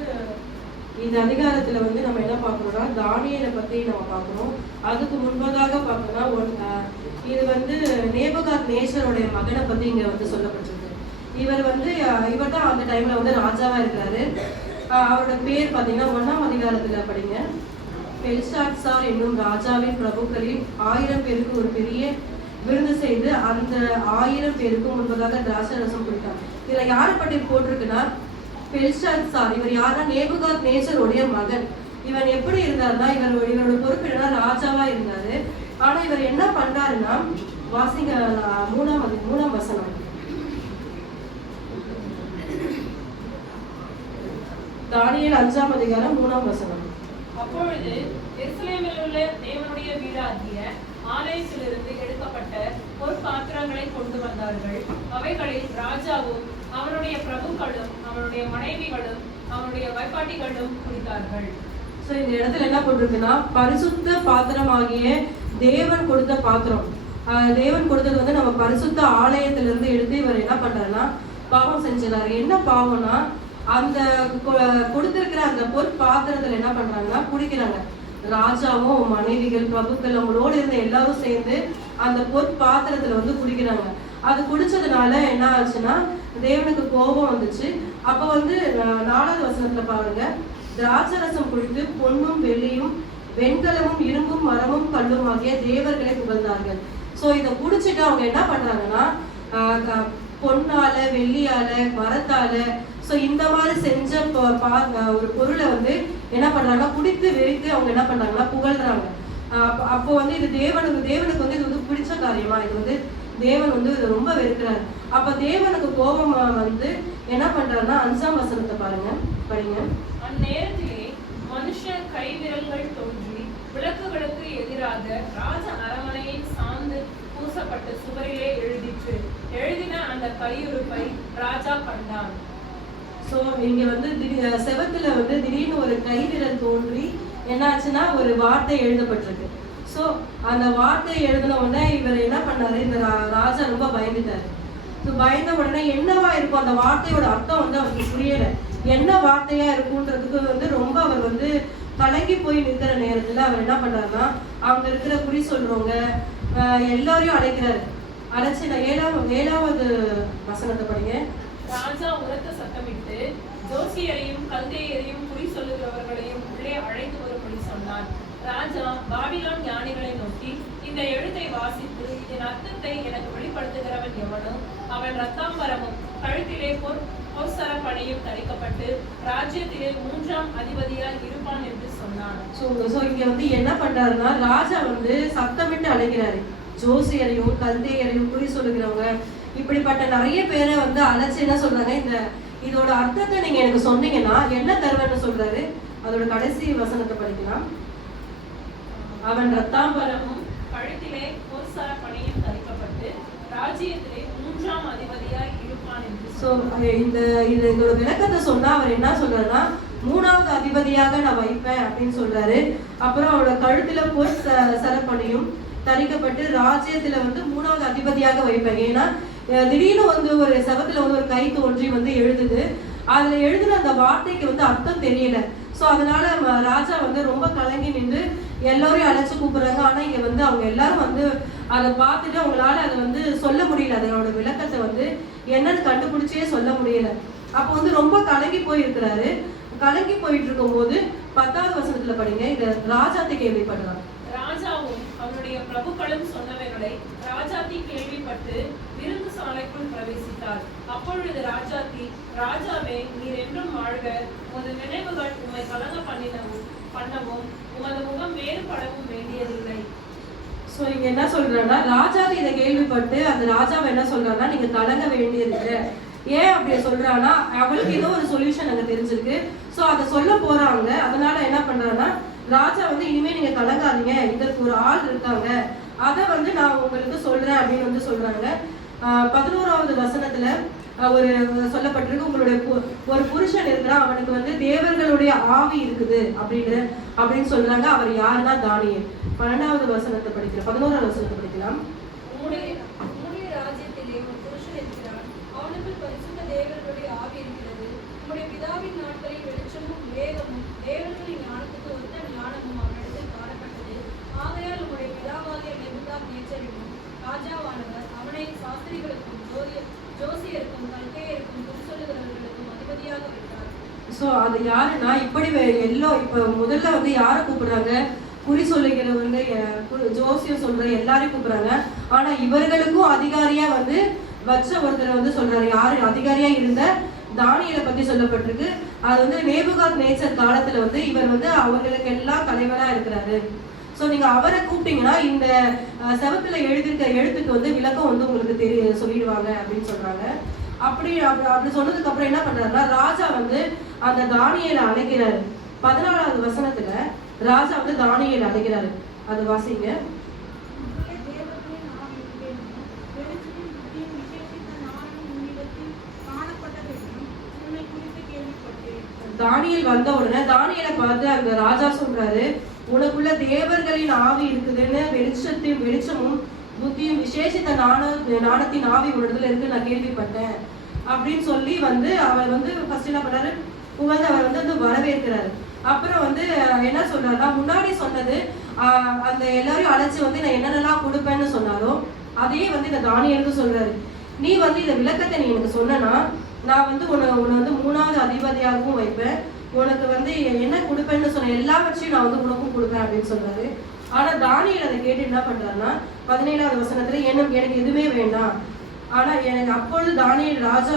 இந்த அதிகாரத்துல வந்து நம்ம என்ன பார்க்கணும்னா தானியேலை பத்தி நம்ம பார்க்கணும். அதுக்கு முன்பதாக பார்க்கணும்னா இது வந்து நேபுகாத் நேசருடைய மகனை பத்தி இங்க வந்து சொல்லப்பட்டிருக்கு. இவர் தான் அந்த டைம்ல வந்து ராஜாவா இருக்கிறாரு. அவரோட பேர் பார்த்தீங்கன்னா 1ஆம் அதிகாரத்துல படிங்க. பெல்ஷாத்சார் என்னும் ராஜாவின் பிரபுக்களில் 1000 பேருக்கு ஒரு பெரிய விருந்து செய்து அந்த 1000 பேருக்கு முன்பதாக திராட்சை ரசம் குடித்தார். இதுல யாரை பற்றி போட்டிருக்குன்னா பெல்ஷாத்சார். இவர் யாரா, நேபுகாத் நேசருடைய மகன். இவன் எப்படி இருந்தாருன்னா இவரோட பொறுப்பு என்னன்னா ராஜாவா இருந்தாரு. ஆனா இவர் என்ன பண்றாருன்னா, வாசிங்க 3ஆம் வசனம். தானியேல் 5ஆம் அதிகாரம் 3ஆம் வசனம். அப்பொழுது எருசலேமில் உள்ள தேவனுடைய வீடாகிய ஆலயத்திலிருந்து எடுக்கப்பட்ட பொற்பாத்திரங்களை கொண்டு வந்தார்கள். அவைகளில் ராஜாவும் அவனுடைய பிரபுக்களும் அவனுடைய மனைவிகளும் அவனுடைய வைப்பாட்டிகளும் குடித்தார்கள். ஸோ இந்த இடத்துல என்ன போட்டிருக்குன்னா, பரிசுத்த பாத்திரமாகிய தேவன் கொடுத்த பாத்திரம். தேவன் கொடுத்தது வந்து நம்ம பரிசுத்த ஆலயத்திலிருந்து எடுத்து இவர் என்ன பண்றாருன்னா பாவம் செஞ்சிடாரு. என்ன பாவம்னா, அந்த கொடுத்திருக்கிற அந்த பொற்பாத்திரத்துல என்ன பண்றாங்கன்னா குடிக்கிறாங்க. ராஜாவும் மனைவிகள் பிரபுக்கள் அவங்களோடு இருந்த எல்லாரும் சேர்ந்து அந்த பொற்பாத்திரத்துல வந்து குடிக்கிறாங்க. அது குடிச்சதுனால என்ன ஆச்சுன்னா தேவனுக்கு கோபம் வந்துச்சு. அப்ப வந்து 4வது வசனத்துல பாருங்க, திராட்சரசம் குடித்து பொன்னும் வெள்ளியும் வெண்கலமும் இரும்பும் மரமும் கல்லும் ஆகிய தேவர்களை புகழ்ந்தார்கள். ஸோ இதை குடிச்சிட்டு அவங்க என்ன பண்றாங்கன்னா பொன்னால வெள்ளியால மரத்தால ஸோ இந்த மாதிரி செஞ்ச ஒரு பொருளை வந்து என்ன பண்றாங்கன்னா குடித்து வெறித்து அவங்க என்ன பண்றாங்கன்னா புகழ்றாங்க. அப்போ வந்து இது தேவனுக்கு வந்து இது வந்து பிடிச்ச காரியமா, இது வந்து தேவன் வந்து இது ரொம்ப வெறுக்கிறாரு. அப்ப தேவனுக்கு கோபம் வந்து என்ன பண்றாருன்னா 5ஆம் வசனத்தை பாருங்க, படிங்க. அந்நேரத்திலே மனுஷ கைவிரல்கள் தோன்றி விளக்குகளுக்கு எதிராக ராஜ அரமனையின் சார்ந்து பூசப்பட்ட சுவரிலே எழுதிற்று. எழுதின அந்த கையுறுப்பை ராஜா கண்டான். ஸோ இங்க வந்து செவத்துல வந்து திடீர்னு ஒரு கைவிரல் தோன்றி என்னாச்சுன்னா ஒரு வார்த்தை எழுதப்பட்டிருக்கு. ஸோ அந்த வார்த்தை எழுதின உடனே இவர் என்ன பண்ணாரு, இந்த ராஜா ரொம்ப பயந்துட்டாரு. ஸோ பயந்த உடனே என்னவா இருக்கும், அந்த வார்த்தையோட அர்த்தம் வந்து அவருக்கு புரியல. என்ன வார்த்தையா இருக்குன்றதுக்கு வந்து ரொம்ப அவர் வந்து கலங்கி போய் நிற்கிற நேரத்துல அவர் என்ன பண்றாருன்னா அவங்க இருக்கிற குறி சொல்றவங்க எல்லாரையும் அழைக்கிறாரு. அழைச்சி 7வது வசனத்தை படிங்க. ராஜா உரத்த சத்தமிட்டு ஜோசியரையும் கல்தேயரையும் குறி சொல்லுகிறவர்களையும் உள்ளே அழைத்து வரும்படி சொன்னார். ராஜா பாபிலோன் ஞானிகளை நோக்கி, இந்த எழுத்தை வாசித்து இதன் அர்த்தத்தை எனக்கு வெளிப்படுத்துகிறவன் எவனோ அவன் ரத்தாம்பரமும் கழுத்திலே பொற்சர பணியும் தரிக்கப்பட்டு ராஜ்யத்திலே 3ஆம் அதிபதியால் இருப்பான் என்று சொன்னான். ஸோ இங்க வந்து என்ன பண்றாருன்னா ராஜா வந்து சத்தமிட்டு அழைக்கிறாரு. ஜோசியரையும் கல்தேயரையும் குறி சொல்லுகிறவங்க இப்படிப்பட்ட நிறைய பேரை வந்து அழைச்சு என்ன சொல்றாங்க, இதோட அர்த்தத்தை நீங்க எனக்கு சொன்னீங்கன்னா என்ன தருவேன்னு சொல்றாரு. அதோட கடைசி வசனத்தை படிக்கலாம். அவன் ரத்தாம்பரமும் கழுத்திலே பொற்சர பணியும் தரிக்கப்பட்டு ராஜ்யத்திலே 3ஆம் அதிபதியாய் இருப்பான் என்று ஸோ இதோட விளக்கத்தை சொன்னா அவர் என்ன சொல்றாருன்னா, 3வது அதிபதியாக நான் வைப்பேன் அப்படின்னு சொல்றாரு. அப்புறம் அவரோட கழுத்துல பொற் சரப்பணியும் தரிக்கப்பட்டு ராஜ்யத்துல வந்து 3வது அதிபதியாக வைப்பேன். ஏன்னா திடீர்னு வந்து ஒரு செவத்துல வந்து ஒரு கை தோன்றி வந்து எழுதுது. அதுல எழுதுன அந்த வார்த்தைக்கு வந்து அர்த்தம் தெரியல. ஸோ அதனால ராஜா வந்து ரொம்ப கலங்கி நின்று எல்லாரையும் அழைச்சு கூப்பிடுறாங்க. ஆனா இங்க வந்து அவங்க எல்லாரும் வந்து அதை பார்த்துட்டு அவங்களால அதை வந்து சொல்ல முடியல. அதனோட விளக்கத்தை வந்து என்னன்னு கண்டுபிடிச்சே சொல்ல முடியல. அப்போ வந்து ரொம்ப கலங்கி போயிருக்கிறாரு. கலங்கி போயிட்டு இருக்கும் போது 10வது வசனத்துல படிங்க. இந்த ராஜாத்தை கேள்விப்படுறாங்க. ராஜாவும் அவனுடைய பிரபுக்களும் சொன்னவைகளை ராஜாத்தி கேள்விப்பட்டு விருந்து சாலைக்குள் பிரவேசித்தார். அப்பொழுது ராஜாத்தி, ராஜாவே, நீர் என்றும் வாழ்க, உமது நினைவுகள் உம்மை கலங்க பண்ணவும் உமது முகம் வேறுபடவும் வேண்டியதில்லை. ஸோ இங்க என்ன சொல்றாங்கன்னா, ராஜாதி இதை கேள்விப்பட்டு அந்த ராஜாவை என்ன சொல்றாங்கன்னா, நீங்க கலங்க வேண்டியதில்லை. ஏன் அப்படி சொல்றான்னா, அவளுக்கு ஏதோ ஒரு சொல்யூஷன் அங்க தெரிஞ்சிருக்கு. ஸோ அதை சொல்ல போறாங்க. அதனால என்ன பண்றாங்கன்னா, ராஜா வந்து இனிமே நீங்க கலங்காதீங்க, இதற்கு ஒரு ஆள் இருக்காங்க, அதை வந்து நான் உங்களுக்கு சொல்றேன் அப்படின்னு வந்து சொல்றாங்க. 11வது வசனத்துல ஒரு சொல்லப்பட்டிருக்கு, உங்களுடைய ஒரு புருஷன் இருக்கிறான், அவனுக்கு வந்து தேவர்களுடைய ஆவி இருக்குது அப்படின்னு சொல்றாங்க. அவர் யாருன்னா தானியேல். 12வது வசனத்தை படிக்கலாம், 11வது வசனத்தை படிக்கலாம். உம்முடைய ராஜ்யத்திலே ஒரு புருஷன் இருக்கிறான், அவனுக்கு பரிசுத்த தேவர்களுடைய ஆவி இருக்கிறது. உம்முடைய பிதாவின் நாட்களில் வெளிச்சமும் வேகமும் தேவர்களின் ஞானத்துக்கு ஒத்த ஞானமும் அவனிடத்தில் காணப்பட்டது. ஆகையால் உம்முடைய பிதாவாகிய நேபுகாத்நேச்சரிலும் ராஜாவானவர் அவனை சாஸ்திரிகளுக்கும் ஜோசியருக்கும் கல்தேயருக்கும் குறி சொல்லுகிறவர்களுக்கும் அதிபதியாக வைத்தார். ஸோ அது யாருன்னா, இப்படி இப்போ முதல்ல வந்து யாரை கூப்பிடுறாங்க, குறி சொல்லுகிறவங்க, ஜோசியம் சொல்ற எல்லாரையும் கூப்பிடுறாங்க. ஆனா இவர்களுக்கும் அதிகாரியா வந்து வச்ச ஒருத்தரை வந்து சொல்றாரு. யாரு அதிகாரியா இருந்த தானியேலை பத்தி சொல்லப்பட்டிருக்கு. அது வந்து நேபுகாத்நேச்சர் காலத்துல வந்து இவர் வந்து அவர்களுக்கு எல்லாம் தலைவரா இருக்கிறாரு. ஸோ நீங்க அவரை கூப்பிட்டீங்கன்னா இந்த செவத்துல எழுதிருக்க எழுத்துக்கு வந்து விளக்கம் வந்து உங்களுக்கு சொல்லிடுவாங்க அப்படின்னு சொல்றாங்க. அப்படி சொன்னதுக்கு அப்புறம் என்ன பண்றாருன்னா, ராஜா வந்து அந்த தானியேலை அழைக்கிறாரு. 14வது வசனத்துல ராஜா வந்து தானியேலை அழைக்கிறாரு. அது வாசிங்க. தானியேல் வந்த உடனே தானியேலை பார்த்து அந்த ராஜா சொல்றாரு, உனக்குள்ள தேவர்களின் ஆவி இருக்குதுன்னு, வெளிச்சமும் புத்தியும் விசேஷித்த நாணத்தின் ஆவி உன்னதுல இருக்கு நான் கேள்விப்பட்டேன் அப்படின்னு சொல்லி வந்து அவர் வந்து ஃபர்ஸ்ட் என்ன பண்ணாரு, புகழ்ந்து அவர் வந்து வரவேற்கிறாரு. அப்புறம் வந்து என்ன சொல்றாருன்னா, முன்னாடி சொன்னது அந்த எல்லாரையும் அழைச்சு வந்து நான் என்னென்னலாம் கொடுப்பேன்னு சொன்னாரோ அதையே வந்து இந்த தானியேலுக்கு சொல்றாரு. நீ வந்து இந்த விளக்கத்தை நீ எனக்கு சொன்னா, நான் வந்து உன்னை வந்து 3வது அதிபதியாகவும் வைப்பேன், உனக்கு வந்து என்ன கொடுப்பேன்னு சொன்ன எல்லாவற்றையும் நான் வந்து உனக்கும் கொடுப்பேன் அப்படின்னு சொல்றாரு. ஆனா தானியேல் அதை கேட்டு என்ன பண்றாருன்னா, 17வது வசனத்துல எனக்கு எதுவுமே வேண்டாம். ஆனா எனக்கு அப்பொழுது தானியேல் ராஜா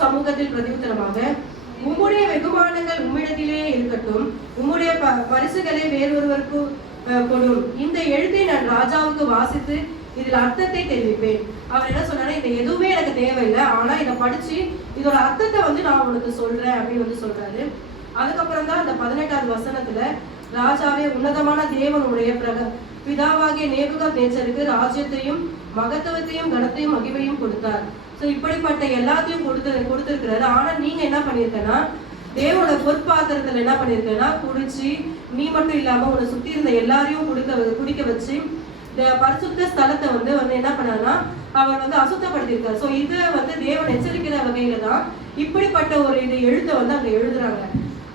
சமூகத்தில் பிரதியுத்தரமாக, உம்முடைய வெகுமானங்கள் உம்மிடத்திலே இருக்கட்டும், உம்முடைய பரிசுகளை வேறொருவருக்கு கொடும். இந்த எழுத்தை நான் ராஜாவுக்கு வாசித்து இதில் அர்த்தத்தை தெரிவிப்பேன். அவர் என்ன சொன்னாரு, இது எதுவுமே எனக்கு தேவையில்லை, ஆனா இதை படிச்சு இதோட அர்த்தத்தை வந்து நான் உனக்கு சொல்றேன் அப்படின்னு வந்து சொல்றாரு. அதுக்கப்புறம் தான் அந்த 18வது வசனத்துல, ராஜாவே, உன்னதமான தேவனுடைய பிதாவாகிய நேபுகாத்நேச்சருக்கு ராஜ்யத்தையும் மகத்துவத்தையும் கனத்தையும் மகிமையும் கொடுத்தார். ஸோ இப்படிப்பட்ட எல்லாத்தையும் கொடுத்துருக்கிறாரு. ஆனா நீங்க என்ன பண்ணிருக்கன்னா, தேவனோட பொற்பாத்திரத்துல என்ன பண்ணிருக்கேன்னா குடிச்சு, நீ மட்டும் இல்லாம உன்னை சுத்தி இருந்த எல்லாரையும் குடிக்க வச்சு பரிசுத்த ஸ்தலத்தை வந்து என்ன பண்ணாருன்னா அவர் வந்து அசுத்தப்படுத்தியிருக்காரு. ஸோ இதை வந்து தேவன் எச்சரிக்கிற வகையில தான் இப்படிப்பட்ட ஒரு இது எழுத்தை வந்து அங்க எழுதுறாங்க.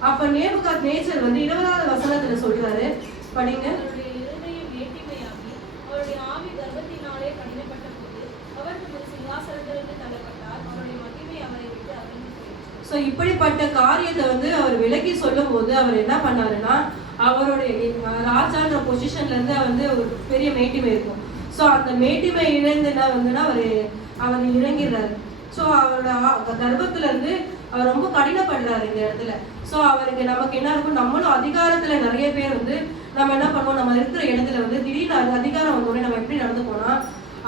அப்ப நேபுகாத்நேச்சர் வந்து 20வது வசனத்துல சொல்றாரு, படிங்க. ஸோ இப்படிப்பட்ட காரியத்தை வந்து அவர் விலக்கி சொல்லும் போது அவர் என்ன பண்ணாருன்னா, அவருடைய ராஜான்ற பொசிஷன்ல இருந்து வந்து ஒரு பெரிய மேட்டிமை இருக்கும். ஸோ அந்த மேட்டிமை இணைந்துன்னா வந்துன்னா அவர் இறங்கிறாரு. ஸோ அவரோட கர்ப்பத்துல இருந்து அவர் ரொம்ப கடினப்படுறாரு இந்த இடத்துல. ஸோ அவருக்கு நமக்கு என்ன இருக்கும், நம்மளும் அதிகாரத்துல நிறைய பேர் வந்து நம்ம என்ன பண்ணுவோம், நம்ம இருக்கிற இடத்துல வந்து திடீர்னு அதிகாரம் வந்தோடனே நம்ம எப்படி நடந்து போனா,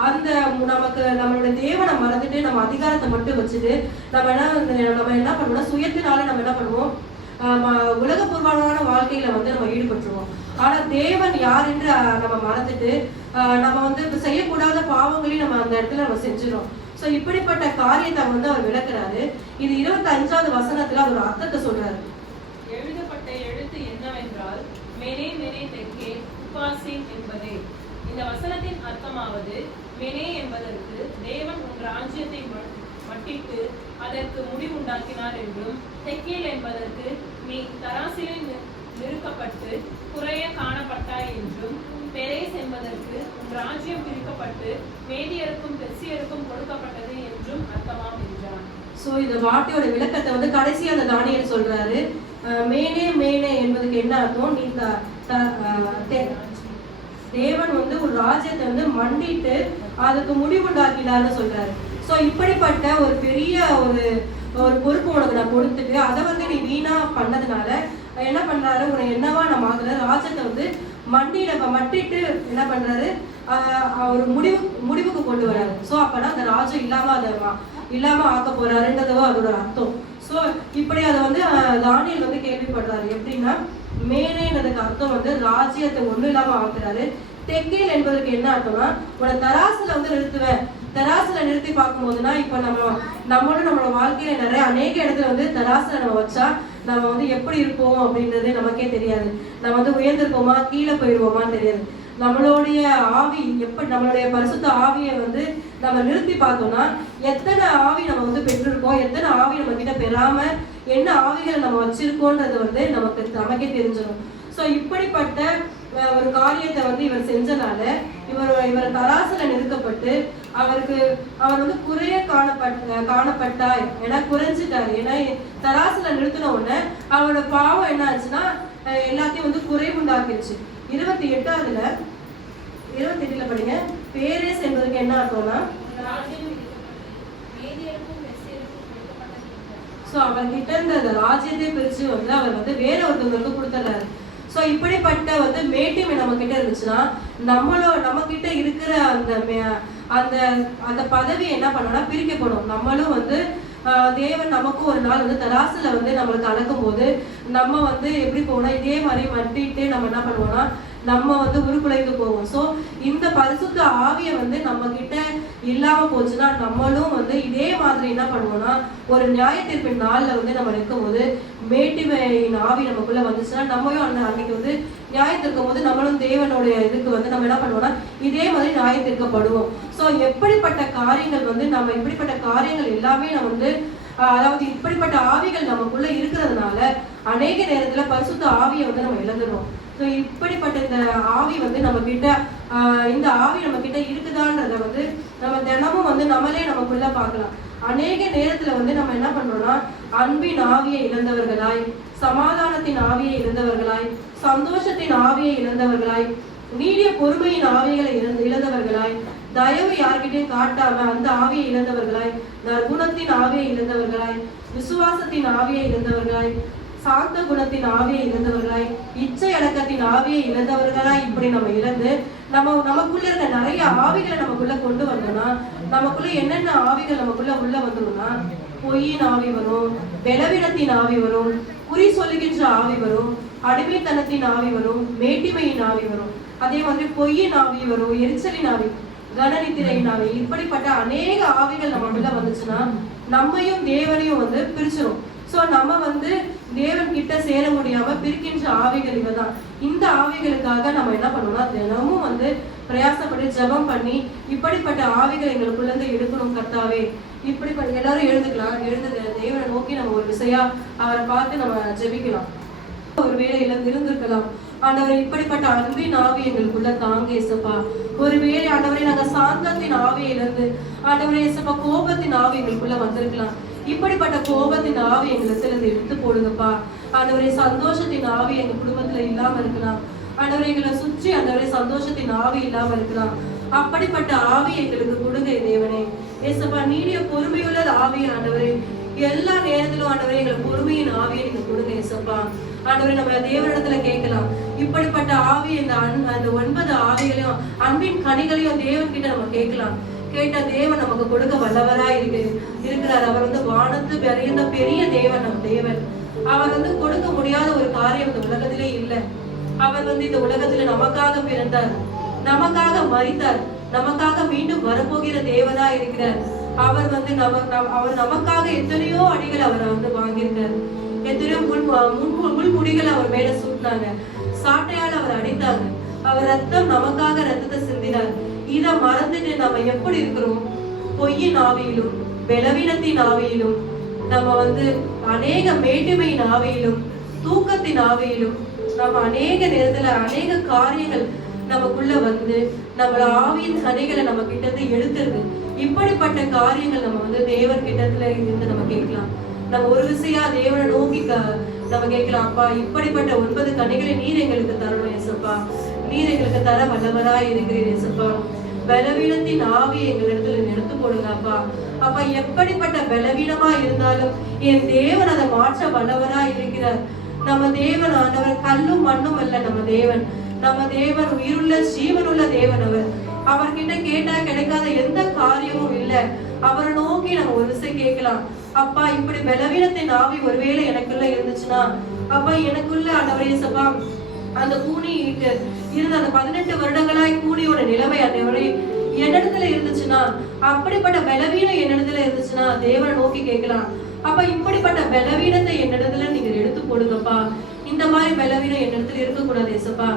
அந்த நமக்கு நம்மளுடைய தேவனை மறந்துட்டு நம்ம அதிகாரத்தை மட்டும் வச்சுட்டு நம்ம என்ன பண்ணுவோம்னா, சுயத்தினால நம்ம என்ன பண்ணுவோம், உலகபூர்வமான வாழ்க்கையில வந்து நம்ம ஈடுபட்டுருவோம். ஆனா தேவன் யார் என்று நம்ம மறந்துட்டு நம்ம வந்து செய்யக்கூடாத பாவங்களையும் நம்ம அந்த இடத்துல நம்ம செஞ்சிடும். ஸோ இப்படிப்பட்ட காரியத்தை வந்து அவர் விளக்குறாரு. இது 25வது வசனத்துல அவர் அர்த்தத்தை சொல்றாரு. எழுதப்பட்ட எழுத்து என்னவென்றால் மெனே மெனே தெக்கே உபாசின் என்பதே. இந்த வசனத்தின் அர்த்தமாவது, மெனே என்பதற்கு தேவன் உன் ராஜ்யத்தை மட்டிட்டு அதற்கு முடிவுண்டாக்கினார் என்றும், தெக்கேல் என்பதற்கு நீ தராசிலில் நிறுக்கப்பட்டு குறைய காணப்பட்டாய் என்றும், பெரேஸ் என்பதற்கு உன் ராஜ்யம் பிரிக்கப்பட்டு மேதியருக்கும் பெர்சியருக்கும் கொடுக்கப்பட்டது என்றும் அர்த்தமாம் என்றான். சோ இந்த வார்த்தையோட விளக்கத்தை வந்து கடைசியா அந்த தானியேல் சொல்றாரு. மேனே மேனே என்பதுக்கு என்ன அர்த்தம்? நீ தேவன் வந்து ஒரு ராஜ்யத்தை வந்து மண்டிட்டு அதுக்கு முடிவுண்டாக்கினார்னு சொல்றாரு. சோ இப்படிப்பட்ட ஒரு பெரிய ஒரு பொறுப்பு உனக்கு நான் கொடுத்துட்டு அதை வந்து நீ வீணா பண்ணதுனால என்ன பண்றாரு, உனக்கு என்னவா நம்ம ஆகுற ராஜ்யத்தை வந்து மட்டிட்டு என்ன பண்றாரு, ஒரு முடிவுக்கு கொண்டு வராரு. சோ அப்பதான் அந்த ராஜ்யம் இல்லாம ஆக்க போறாருன்றதோ அதோட அர்த்தம். சோ இப்படி அதை வந்து தானியேல் வந்து கேள்விப்படுறாரு. எப்படின்னா மேனேன்றதுக்கு அர்த்தம் வந்து ராஜ்யத்தை ஒண்ணு இல்லாம ஆக்குறாரு. தெக்கேல் என்பதற்கு என்ன அர்த்தம்னா, உன தராசுல வந்து நிறுத்துவேன். தராசுல நிறுத்தி பார்க்கும் போதுன்னா, இப்ப நம்மளோட வாழ்க்கையில நிறைய அநேக இடத்துல வந்து தராசுல நம்ம வச்சா நம்ம வந்து எப்படி இருப்போம் அப்படின்றது நமக்கே தெரியாது. நம்ம வந்து உயர்ந்திருப்போமா கீழே போயிடுவோமான்னு தெரியாது. நம்மளுடைய ஆவி நம்மளுடைய பரிசுத்த ஆவியை வந்து நம்ம நிறுத்தி பார்த்தோம்னா எத்தனை ஆவி நம்ம வந்து பெற்றிருக்கோம், எத்தனை ஆவி நம்ம கிட்ட பெறாம என்ன ஆவிகளை நம்ம வச்சிருக்கோன்றது வந்து நமக்கே தெரிஞ்சிடும். ஸோ இப்படிப்பட்ட ஒரு காரியத்தை வந்து இவர் செஞ்சனால இவர் தராசுல நிறுத்தப்பட்டு அவர் வந்து குறைய காணப்பட்டாய், ஏன்னா குறைஞ்சிட்டாரு. ஏன்னா தராசுல நிறுத்தின உடனே அவரோட பாவம் என்ன ஆச்சுன்னா எல்லாத்தையும் வந்து குறைவுண்டாக்கிடுச்சு. 28ல படிங்க. பேரேஸ் என்பதுக்கு என்ன அர்த்தம்னா, சோ அவர்கிட்ட இருந்த ராஜ்யத்தை பிரிச்சு வந்து அவர் வந்து வேற ஒருத்தவங்களுக்கு கொடுத்துறாரு. சோ இப்படிப்பட்ட வந்து மேட்டிமை நம்ம கிட்ட இருந்துச்சுன்னா நம்ம கிட்ட இருக்கிற அந்த பதவி என்ன பண்ணோம்னா பிரிக்கப்படும். நம்மளும் வந்து தேவன் நமக்கும் ஒரு நாள் வந்து தராசுல வந்து நம்மளுக்கு அளக்கும் போது நம்ம வந்து எப்படி போனா இதே மாதிரி மட்டிட்டு நம்ம என்ன பண்ணுவோம்னா நம்ம வந்து உருக்குலைக்கு போவோம். ஸோ இந்த பரிசுத்த ஆவியை வந்து நம்ம கிட்ட இல்லாம போச்சுன்னா நம்மளும் வந்து இதே மாதிரி என்ன பண்ணுவோம்னா ஒரு நியாயத்தீர்ப்பின் நாள்ல வந்து நம்ம நிற்கும் போது மேட்டிமையின் ஆவி நமக்குள்ள வந்துச்சுன்னா நம்மளும் அன்னைக்கு வந்து நியாயத்திற்கும் போது நம்மளும் தேவனுடைய இதுக்கு வந்து நம்ம என்ன பண்ணுவோம்னா இதே மாதிரி நியாயத்திற்கப்படுவோம். ஸோ எப்படிப்பட்ட காரியங்கள் வந்து நம்ம இப்படிப்பட்ட காரியங்கள் எல்லாமே நம்ம வந்து அதாவது இப்படிப்பட்ட ஆவிகள் நமக்குள்ள இருக்கிறதுனால அநேக நேரத்துல பரிசுத்த ஆவியை வந்து நம்ம இழந்துடுறோம். ஸோ இப்படிப்பட்ட இந்த ஆவி வந்து நம்ம கிட்ட இந்த ஆவி நம்ம கிட்ட இருக்குதான்றத வந்து நம்ம தினமும் வந்து நம்மளே நமக்குள்ள பார்க்கலாம். அநேக நேரத்துல வந்து நம்ம என்ன பண்றோம்னா அன்பின் ஆவியை இழந்தவர்களாய், சமாதானத்தின் ஆவியை இழந்தவர்களாய், சந்தோஷத்தின் ஆவியை இழந்தவர்களாய், நீடிய பொறுமையின் ஆவிகளை இழந்தவர்களாய், தயவு யார்கிட்டையும் காட்டாம அந்த ஆவியை இழந்தவர்களாய், நற்குணத்தின் ஆவியை இழந்தவர்களாய், விசுவாசத்தின் ஆவியை இழந்தவர்களாய், சாந்த குணத்தின் ஆவியை இழந்தவர்களாய், இச்சை அடக்கத்தின் ஆவியை இழந்தவர்களாய், இப்படி நம்ம இழந்து நமக்குள்ள இருக்க நிறைய ஆவிகளை நமக்குள்ள கொண்டு வந்தோம்னா நமக்குள்ள என்னென்ன ஆவிகள் நமக்குள்ள உள்ள வந்துடும்னா பொய்யின் ஆவி வரும், பலவீனத்தின் ஆவி வரும், குறி சொல்லுகின்ற ஆவி வரும், அடிமைத்தனத்தின் ஆவி வரும், மேட்டிமையின் ஆவி வரும், அதே மாதிரி பொய்யின் ஆவி வரும், எரிச்சலின் ஆவி, கனநித்திரையின் ஆவி. இப்படிப்பட்ட அநேக ஆவிகள் நமக்குள்ள வந்துச்சுன்னா நம்மையும் தேவனையும் வந்து பிரிச்சிடும். ஸோ நம்ம வந்து தேவன் கிட்ட சேர முடியாம பிரிக்கின்ற ஆவிகள் இவதான். இந்த ஆவிகளுக்காக நம்ம என்ன பண்ணோம்னா தினமும் வந்து பிரயாசப்பட்டு ஜெபம் பண்ணி இப்படிப்பட்ட ஆவிகள் எங்களுக்குள்ள இருந்து எடுக்கணும் கர்த்தாவே. இப்படிப்பட்ட எல்லாரும் எழுந்துக்கலாம். எழுந்து தேவனை நோக்கி நம்ம ஒரு விசையா அவரை பார்த்து நம்ம ஜெபிக்கலாம். ஒரு வேளையில இருந்திருக்கலாம். ஆண்டவரை இப்படிப்பட்ட அன்பின் ஆவி எங்களுக்குள்ள தாங்க ஏசப்பா. ஒரு வேளை ஆண்டவரை நாங்க சாந்தத்தின் ஆவியிலிருந்து ஆண்டவரை ஏசப்பா கோபத்தின் ஆவி எங்களுக்குள்ள வந்திருக்கலாம். இப்படிப்பட்ட கோபத்தின் ஆவி எங்களுக்கு எடுத்து போடுங்கப்பா. ஆண்டவரை சந்தோஷத்தின் ஆவி எங்க குடும்பத்துல இல்லாம இருக்கலாம். ஆண்டவரை எங்களை சுற்றி ஆண்டவரை சந்தோஷத்தின் ஆவி இல்லாம இருக்கலாம். அப்படிப்பட்ட ஆவி எங்களுக்கு கொடுங்க தேவனே ஏசப்பா. நீடிய பொறுமையுள்ள ஆவி ஆண்டவரே எல்லா நேரத்திலும் ஆண்டவரை எங்களை பொறுமையின் ஆவியை நீங்க கொடுங்க ஏசப்பா. ஆண்டவரை நம்ம தேவனிடத்துல கேட்கலாம். இப்படிப்பட்ட ஆவி அந்த 9 ஆவிகளையும் அன்பின் கனிகளையும் தேவன் கிட்ட நம்ம கேட்கலாம். கேட்ட தேவன் நமக்கு கொடுக்க வல்லவரா இருக்கிறார். அவர் வந்து வானத்து பெரிய பெரிய தேவன். நம் தேவன் அவர் வந்து கொடுக்க முடியாத ஒரு காரியம் இந்த உலகத்திலே இல்லை. அவர் வந்து இந்த உலகத்துல நமக்காக பிறந்தார். நமக்காக மரித்தார், நமக்காக மீண்டும் வரப்போகிற தேவனா இருக்கிறார். அவர் வந்து அவர் நமக்காக எத்தனையோ அடிகள் அவர் வந்து வாங்கியிருக்காரு. எத்தனையோ முள்முடிகள் அவர் மேல சூட்டினாங்க, சாட்டையால் அவர் அடித்தாங்க. அவர் ரத்தம் நமக்காக ரத்தத்தை சிந்தினார். இதை மறந்துட்டு நம்ம எப்படி இருக்கிறோம்? பொய்யின் ஆவியிலும் பலவீனத்தின் ஆவியிலும் நம்ம வந்து அநேக மேட்டுமையின் ஆவியிலும் தூக்கத்தின் ஆவியிலும் நம்ம அநேக நேரத்துல அநேக காரியங்கள் நமக்குள்ள வந்து நம்மள ஆவியின் கனிகளை நம்ம கிட்ட எடுத்துருது. இப்படிப்பட்ட காரியங்கள் நம்ம வந்து தேவன் கிட்டத்துல இருந்து நம்ம கேட்கலாம். நம்ம ஒரு விசையா தேவனை நோக்கி நம்ம கேட்கலாம், அப்பா இப்படிப்பட்ட 9 கனிகளை நீர் எங்களுக்கு தரணும் ஏசப்பா, நீர் எங்களுக்கு தர வல்லவராய் இருக்கிறீர் ஏசப்பா. பலவீனத்தின் ஆவி எங்களிடத்துல நிறுத்து போடுங்க அப்பா. அப்பா எப்படிப்பட்ட பலவீனமா இருந்தாலும் என் தேவன் அதை மாற்ற வல்லவரா இருக்கிறார். நம்ம தேவன் ஆண்டவர் கல்லும் மண்ணும் அல்ல. நம்ம தேவன் உயிருள்ள ஜீவனுள்ள தேவன். அவர்கிட்ட கேட்டா கிடைக்காத எந்த காரியமும் இல்லை. அவரை நோக்கி நம்ம ஒரு விஷயம் கேட்கலாம், அப்பா இப்படி பலவீனத்தின் ஆவி ஒருவேளை எனக்குள்ள இருந்துச்சுன்னா, அப்பா எனக்குள்ள ஆண்டவரே சப்பா அந்த கூனி இருந்த அந்த 18 வருடங்களாய் கூனியோட நிலைமை ஆண்டவரே என்னிடத்துல இருந்துச்சுன்னா, அப்படிப்பட்ட பலவீனம் என்னிடத்துல இருந்துச்சுன்னா தேவனை நோக்கி கேட்கலாம், அப்ப இப்படிப்பட்ட பலவீனத்தை என்னிடத்துல நீங்க எடுத்து போடுங்கப்பா. இந்த மாதிரி பலவீனம் என்னிடத்துல இருக்கக்கூடாது ஏசப்பா.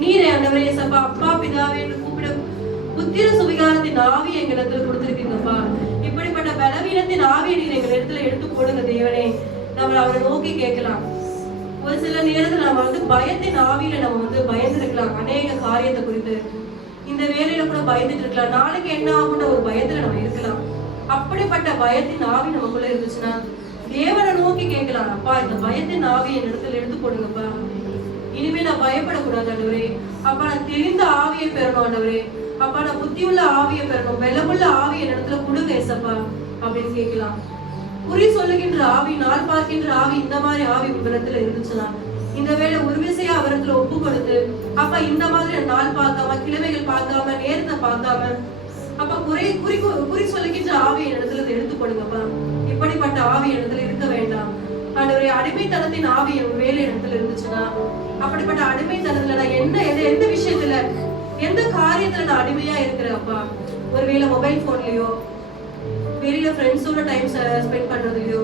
நீரே ஆண்டவரே ஏசப்பா அப்பா பிதாவே என்று கூப்பிட புத்திர சுவிகாரத்தின் ஆவி எங்களிடத்துல கொடுத்திருக்கீங்கப்பா. இப்படிப்பட்ட பலவீனத்தின் ஆவியை நீர் எங்க இடத்துல எடுத்து போடுங்க தேவனே. நம்ம அவரை நோக்கி கேட்கலாம். ஒரு சில நேரத்துல நம்ம வந்து பயத்தின் ஆவியில நம்ம வந்து பயந்து இருக்கலாம். அநேக காரியத்தை குறித்து இந்த வேலையில கூட பயந்துட்டு இருக்கலாம். நாளைக்கு என்ன ஆகும்னு ஒரு பயத்துல நம்ம இருக்கலாம். அப்படிப்பட்ட பயத்தின் ஆவி நமக்குள்ள இருந்துச்சுன்னா தேவனை நோக்கி கேட்கலாம், அப்பா இந்த பயத்தின் ஆவி என் இடத்துல எடுத்து போடுங்கப்பா. இனிமே நான் பயப்படக்கூடாது ஆண்டவரே. அப்பா நான் தெரிந்த ஆவியை பெறணும் ஆண்டவரே. அப்பா நான் புத்தியுள்ள ஆவியை பெறணும், பலமுள்ள ஆவி என் இடத்துல கொடுங்க ஏசப்பா அப்படின்னு கேட்கலாம். குறி சொல்லுகின்ற ஆவி, நாள் பார்க்கின்ற ஆவி, இந்த மாதிரி ஆவி உங்களிடத்துல இருந்துச்சுன்னா இந்த வேலை ஒரு விசையா அவரத்துல ஒப்பு கொடுத்து, அப்பா இந்த மாதிரி நாள் பார்க்காம கிழமைகள் பார்க்காம நேரத்தை பார்க்காம அப்ப குறி சொல்லுகின்ற ஆவி என் இடத்துல எடுத்து கொடுங்கப்பா. இப்படிப்பட்ட ஆவி இடத்துல இருக்க வேண்டாம் ஆண்டவரே. அடிமைத்தனத்தின் ஆவி என் வேலை இடத்துல இருந்துச்சுன்னா அப்படிப்பட்ட அடிமைத்தனத்துல நான் எந்த விஷயத்துல எந்த காரியத்துல நான் அடிமையா இருக்கிறேன் அப்பா. ஒருவேளை மொபைல் போன்லயோ, வெளியில ஃப்ரெண்ட்ஸோட டைம் ஸ்பெண்ட் பண்றதுலயோ,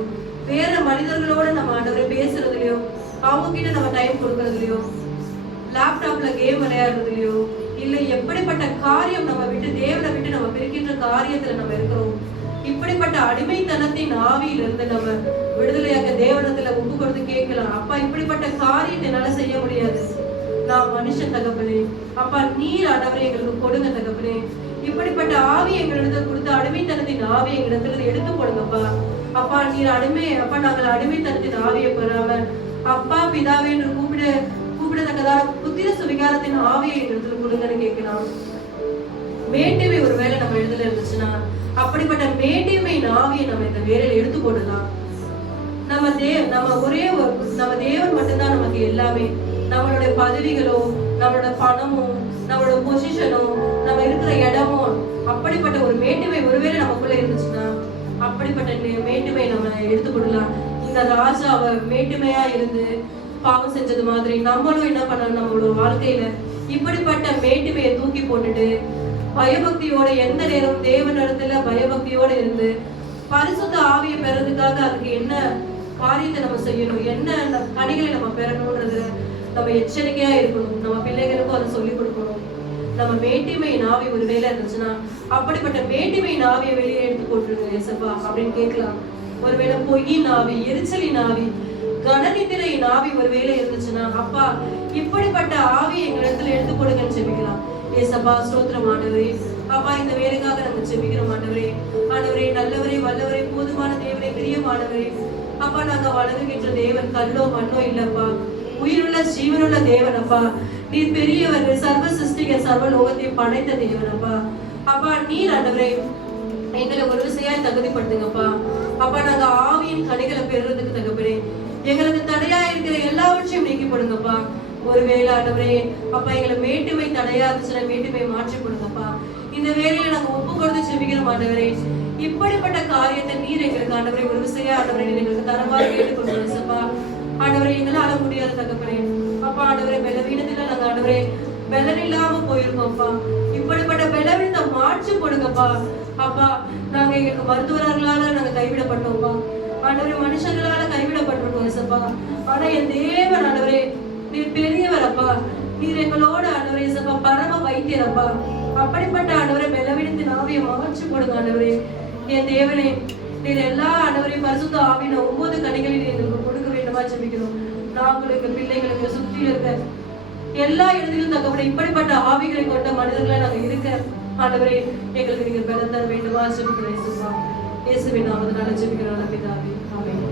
வேற மனிதர்களோட நம்ம ஆண்டவரை பேசுறதுலயோ, அவங்க கிட்ட நம்ம டைம் கொடுக்கறதுலயோ, லேப்டாப்ல கேம் விளையாடுறதுலயோ, இல்ல எப்படிப்பட்ட காரியம் நம்ம விட்டு தேவனை விட்டு நம்ம பிரிக்கின்ற காரியத்துல நம்ம இருக்கிறோம். இப்படிப்பட்ட அடிமைத்தனத்தின் ஆவியிலிருந்து நம்ம விடுதலையாக தேவனத்துல ஒப்பு கொடுத்து கேட்கலாம், அப்பா இப்படிப்பட்ட காரியத்தை என்னால செய்ய முடியாது, நான் மனுஷன் தகப்பனே. அப்பா நீர் ஆண்டவரை எங்களுக்கு கொடுங்க தகப்பனே. இப்படிப்பட்ட ஆவி எங்களிடத்துல கொடுத்த அடிமைத்தனத்தின் ஆவி எங்களிடத்துல எடுத்து போடுங்கப்பா. அப்பா நீர் அப்பா நாங்கள் அடிமைத்தனத்தின் ஆவியை பெறாம அப்பா பிதாவே என்று கூப்பிடத்தக்கதான புத்திர சுவிகாரத்தின் ஆவியை எங்களிடத்துல கொடுங்கன்னு கேட்கலாம். மேட்டுமை ஒரு வேலை நம்ம இடத்துல இருந்துச்சுன்னா அப்படிப்பட்ட மேட்டுமையின் ஆவியை நம்ம இந்த வேலையில எடுத்து போடலாம். நம்ம தேவன் மட்டும்தான் நமக்கு எல்லாமே. நம்மளுடைய பதவிகளோ, நம்மளோட பணமோ, நம்மளோட பொசிஷனோ, நம்ம இருக்கிற இடமோ, அப்படிப்பட்ட ஒரு மேட்டுமை ஒருவேளை நமக்குள்ள இருந்துச்சுன்னா அப்படிப்பட்ட மேட்டுமை நம்ம எடுத்துக்கொள்ளலாம். இந்த ராஜா மேட்டுமையா இருந்து பாவம் செஞ்சது மாதிரி நம்மளும் என்ன பண்ணணும், நம்மளோட வாழ்க்கையில இப்படிப்பட்ட மேட்டுமையை தூக்கி போட்டுட்டு பயபக்தியோட எந்த நேரம் தேவனிடத்துல பயபக்தியோட இருந்து பரிசுத்த ஆவியை பெறதுக்காக அதுக்கு என்ன காரியத்தை நம்ம செய்யணும், என்ன கனிகளை நம்ம பெறணும்ன்றது நம்ம எச்சரிக்கையா இருக்கணும். நம்ம பிள்ளைகளுக்கும் அதை சொல்லிக் கொடுக்கணும். நம்ம மேட்டிமை நாவி ஒரு வேலை இருந்துச்சுன்னா அப்படிப்பட்ட மேட்டிமை நாவியை வெளியே எடுத்து போட்டுருங்க ஏசப்பா அப்படின்னு கேட்கலாம். ஒருவேளை பொய்யின் ஆவி, எரிச்சலின் ஆவி, கனநித்திரை நாவி ஒரு வேலை இருந்துச்சுன்னா அப்பா இப்படிப்பட்ட ஆவி எங்களிடத்துல எடுத்து போடுங்கன்னு செபிக்கலாம். ஏசப்பா ஸ்தோத்திரம் ஆண்டவரே. அப்பா இந்த வேலைக்காக நாங்க செபிக்கிறோம் ஆண்டவரே. ஆண்டவரே நல்லவரே, வல்லவரே, போதுமான தேவனே, பிரியமானவரே. அப்பா நாங்க வழங்குகின்ற தேவன் கல்லோ மண்ணோ இல்லப்பா, உயிருள்ள ஜீவனுள்ள தேவன் அப்பா. நீர் பெரியவர், சர்வ சிருஷ்டிக சர்வ லோகத்தையும் படைத்த தேவன் அப்பா. அப்பா நீர் ஆண்டவரே எங்களை ஒரு விசையாய் தகுதிப்படுத்துங்கப்பா. அப்பா நாங்க ஆவியின் கனிகளை பெறுறதுக்கு தகப்பனே எங்களுக்கு தடையா இருக்கிற எல்லாவற்றையும் நீக்கி போடுங்கப்பா. ஒருவேளை ஆண்டவரே அப்பா எங்களை மேட்டுமை தடையா இருந்துச்சுன்னா மேட்டுமை மாற்றி கொடுங்கப்பா. இந்த வேலையில நாங்க ஒப்பு கொடுத்து செபிக்கிறோம் ஆண்டவரே. இப்படிப்பட்ட காரியத்தை நீர் எங்களுக்கு ஆண்டவரே ஒரு விசையா ஆண்டவரே எங்களுக்கு தரமாக கேட்டுக்கொள்ளுங்கப்பா. ஆண்டவரே எங்களால முடியாத தகப்பனே அப்பா. ஆண்டவரே பலவீனத்துல நாங்க ஆண்டவரே பலன் இல்லாம போயிருக்கோம்ப்பா. இப்படிப்பட்ட பலவீனத்தை மாற்றி கொடுங்கப்பா. அப்பா, நாங்க எங்களுக்கு மருத்துவர்களால நாங்க கைவிடப்பட்டோம்ப்பா. ஆண்டவரே, மனுஷங்களால கைவிடப்பட்டிருக்கோம் இயேசப்பா. ஆனா என் தேவன் ஆண்டவரே, நீர் பெரியவரப்பா. நீர் எங்களோட ஆண்டவரே இயேசப்பா, பரம வைத்தியரப்பா. அப்படிப்பட்ட ஆண்டவரே பலவீனத்தின் ஆவியை மாற்றி கொடுங்க ஆண்டவரே. என் தேவனே, நீர் எல்லா ஆண்டவரையும் பரிசுத்த ஆவியின 9 கனிகளில் எங்களுக்கு கொடுக்க வேண்டுமா ஜெபிக்கிறோம். நாங்களுக்கு, பிள்ளைகளுக்கு, சுற்றி இருக்க எல்லா இடத்திலும் தகவலை இப்படிப்பட்ட ஆவிகளை கொண்ட மனிதர்களை நாங்கள் இருக்க ஆண்டவரே எங்களுக்கு நீங்க பலன் தர வேண்டுமா ஜெபிக்கிறேன். இயேசுவின் நாமத்தினால ஜெபிக்கிறோம் பிதாவே. ஆமென்.